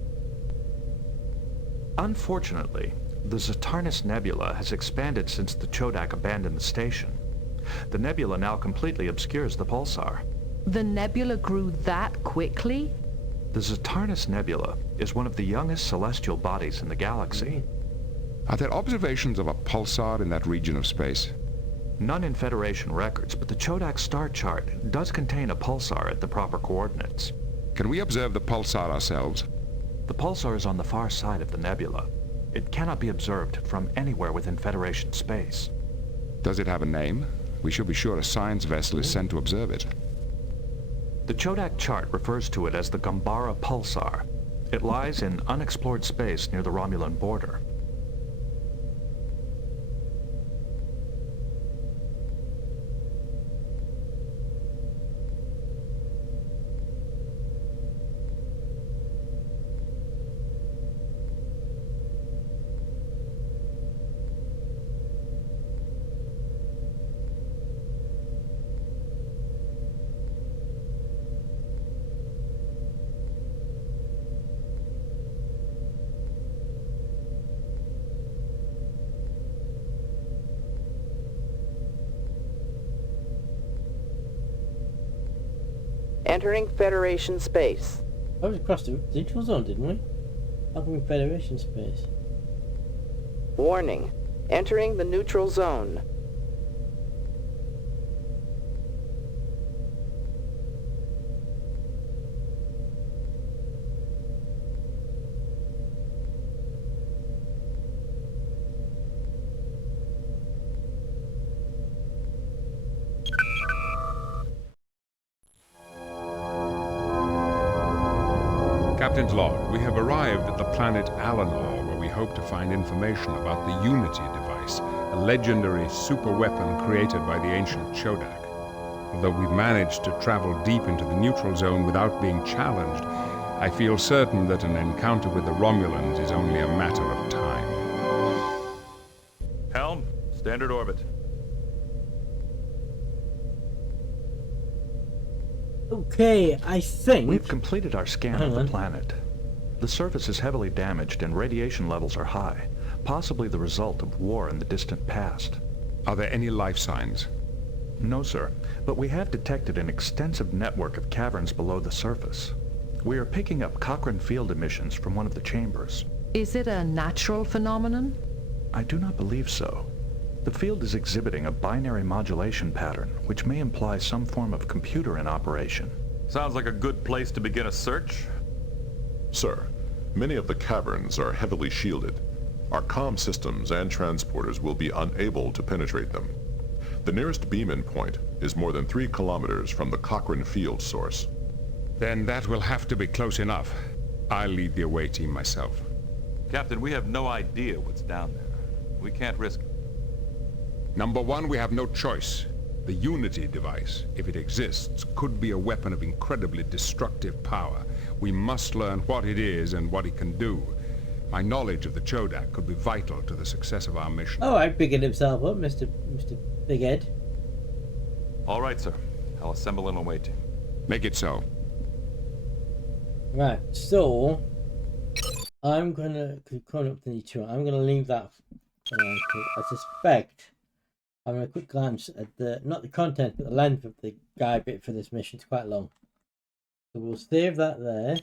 Unfortunately, the Zatarnis Nebula has expanded since the Chodak abandoned the station. The nebula now completely obscures the pulsar. The nebula grew that quickly? The Zatarnis Nebula is one of the youngest celestial bodies in the galaxy. Are there observations of a pulsar in that region of space? None in Federation records, but the Chodak star chart does contain a pulsar at the proper coordinates. Can we observe the pulsar ourselves? The pulsar is on the far side of the nebula. It cannot be observed from anywhere within Federation space. Does it have a name? We should be sure a science vessel is sent to observe it. The Chodak chart refers to it as the Gambara pulsar. It lies in unexplored space near the Romulan border. Entering Federation space. Oh, we crossed the neutral zone, didn't we? How come in Federation space? Warning. Entering the neutral zone. Captain's log, we have arrived at the planet Alanor, where we hope to find information about the Unity device, a legendary superweapon created by the ancient Chodak. Although we've managed to travel deep into the neutral zone without being challenged, I feel certain that an encounter with the Romulans is only a matter of time. Helm, standard orbit. Okay, I think... We've completed our scan of the planet. The surface is heavily damaged and radiation levels are high, possibly the result of war in the distant past. Are there any life signs? No, sir, but we have detected an extensive network of caverns below the surface. We are picking up Cochrane field emissions from one of the chambers. Is it a natural phenomenon? I do not believe so. The field is exhibiting a binary modulation pattern, which may imply some form of computer in operation. Sounds like a good place to begin a search. Sir, many of the caverns are heavily shielded. Our comm systems and transporters will be unable to penetrate them. The nearest beam-in point is more than 3 kilometers from the Cochrane field source. Then that will have to be close enough. I'll lead the away team myself. Captain, we have no idea what's down there. We can't risk it. Number one, we have no choice. The Unity device, if it exists, could be a weapon of incredibly destructive power. We must learn what it is and what it can do. My knowledge of the Chodak could be vital to the success of our mission. All right, bigging himself up, Mr. Big Head. All right, sir. I'll assemble an away team. Make it so. Right, so I'm gonna coming up to the tour. I'm gonna leave that. I suspect. I'm gonna quick glance at the not the content but the length of the guide bit for this mission. It's quite long, so we'll save that there.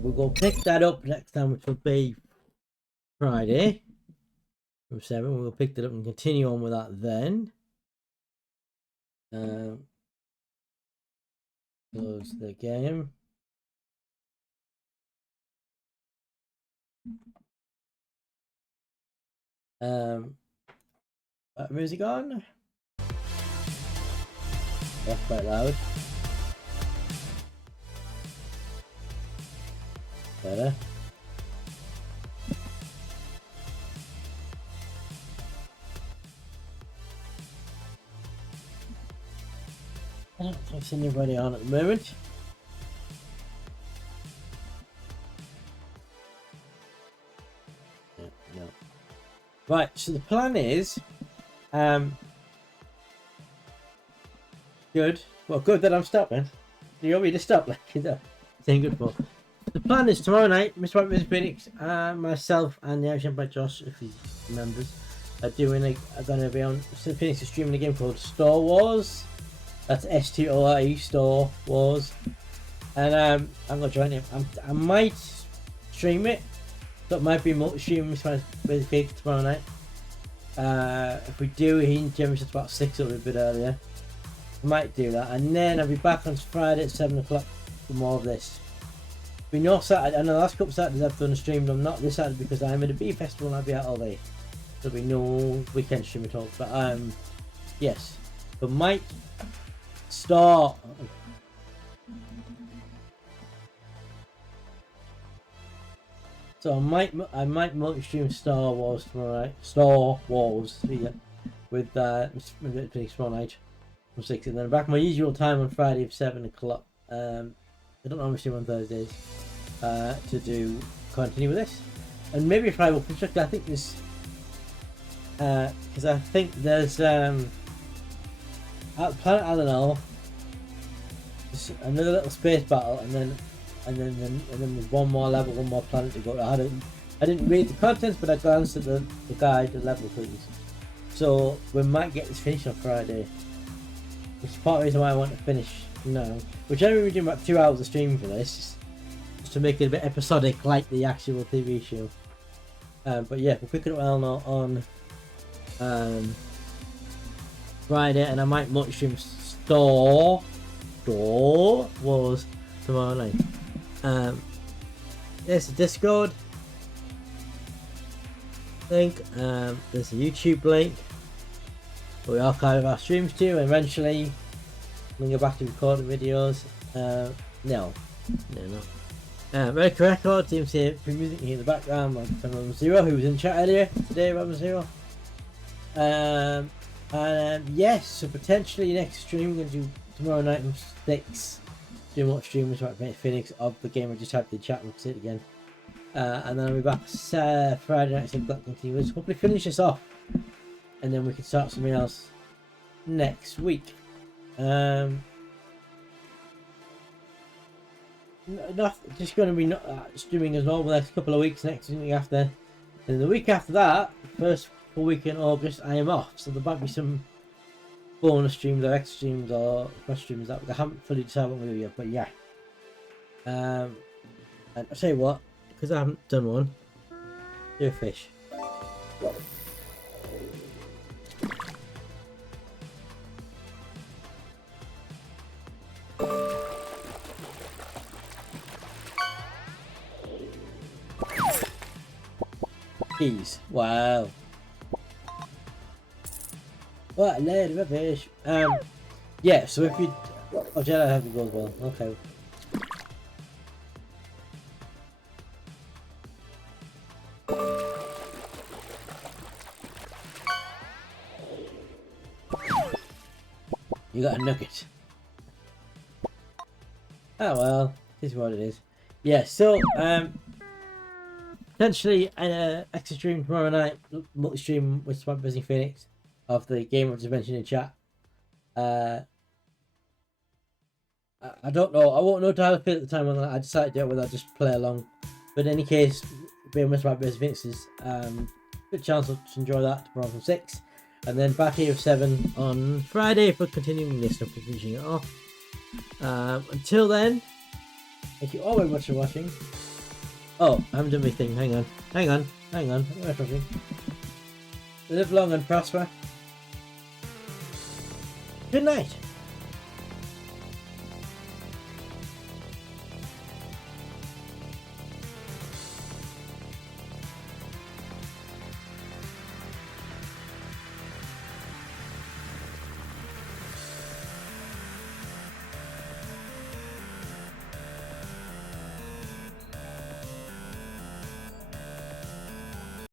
We'll go pick that up next time, which will be Friday. from 7. We'll pick that up and continue on with that then. Close the game. Music on. That's quite loud. Better. I don't think there's anybody on at the moment. No. Right, so the plan is, good. Well, good that I'm stopping. Do you want me to stop? Like, saying good for. The plan is tomorrow night, Mr. White, Mr. Phoenix, myself, and the Action by Josh, if he remembers, are doing are going to be on. Mr. Phoenix is streaming a game called Star Wars. That's STORE, Star Wars, and I'm going to join him. I might stream it. So it might be multi-stream Mr. White Phoenix tomorrow night. If we do, he generally starts about 6 or a bit earlier. I might do that, and then I'll be back on Friday at 7 o'clock for more of this. We know Saturday, and the last couple of Saturdays I've done a stream, I'm not this Saturday because I'm at a bee festival and I'll be out all day. There'll be no weekend stream at all. But yes, but might start. So I might multi-stream Star Wars tomorrow night. Star Wars, yeah, with tomorrow night from 6, and then back my usual time on Friday of 7 o'clock. I don't know how much on Thursdays to continue with this, and maybe if I will finish up, I think this because I think there's Planet Alanal, another little space battle, and then there's one more level, one more planet to go. I didn't read the contents, but I glanced at the guide, the level things. So we might get this finished on Friday. Which is part of the reason why I want to finish now. Which I'm only doing about 2 hours of stream for this, just to make it a bit episodic like the actual TV show. But yeah, we'll pick it up on Friday, and I might multi-stream Star Wars tomorrow night. There's the Discord link, there's a YouTube link where we archive our streams to, and eventually we'll go back to recording videos. No. American Records, team here for music here in the background, my friend Romulan Zero, who was in chat earlier today, Romulan Zero. Yes, so potentially next stream we're going to do tomorrow night from 6. Do more streams about Phoenix of the game I just typed in the chat, and we'll see it again. And then I'll be back Friday night, so Black continues. Hopefully finish this off, and then we can start something else next week. Just going to be streaming as normal the next couple of weeks, next week after. And the week after that, first full week in August, I am off, so there might be some bonus streams or extra streams or special streams that I haven't fully decided what I'm going to do yet, but yeah. And I'll tell you what, because I haven't done one, do a fish. Jeez, wow. What a load of rubbish. Yeah, so if you... Oh, Jedi have to go as well. Okay. You got a nugget. Oh well, this is what it is. Yeah, so, potentially an extra stream tomorrow night, multi-stream with Swamp Busy Phoenix of the game I just mentioned in chat. I don't know. I won't know how to feel at the time when I decided to do it, whether I just play along. But in any case, being with Swamp Busy Phoenix is good chance to enjoy that tomorrow from 6. And then back here at 7 on Friday for continuing this stuff, finishing it off. Until then, thank you all very much for watching. Oh, I haven't done my thing. Hang on. I'm not watching. Live long and prosper. Good night.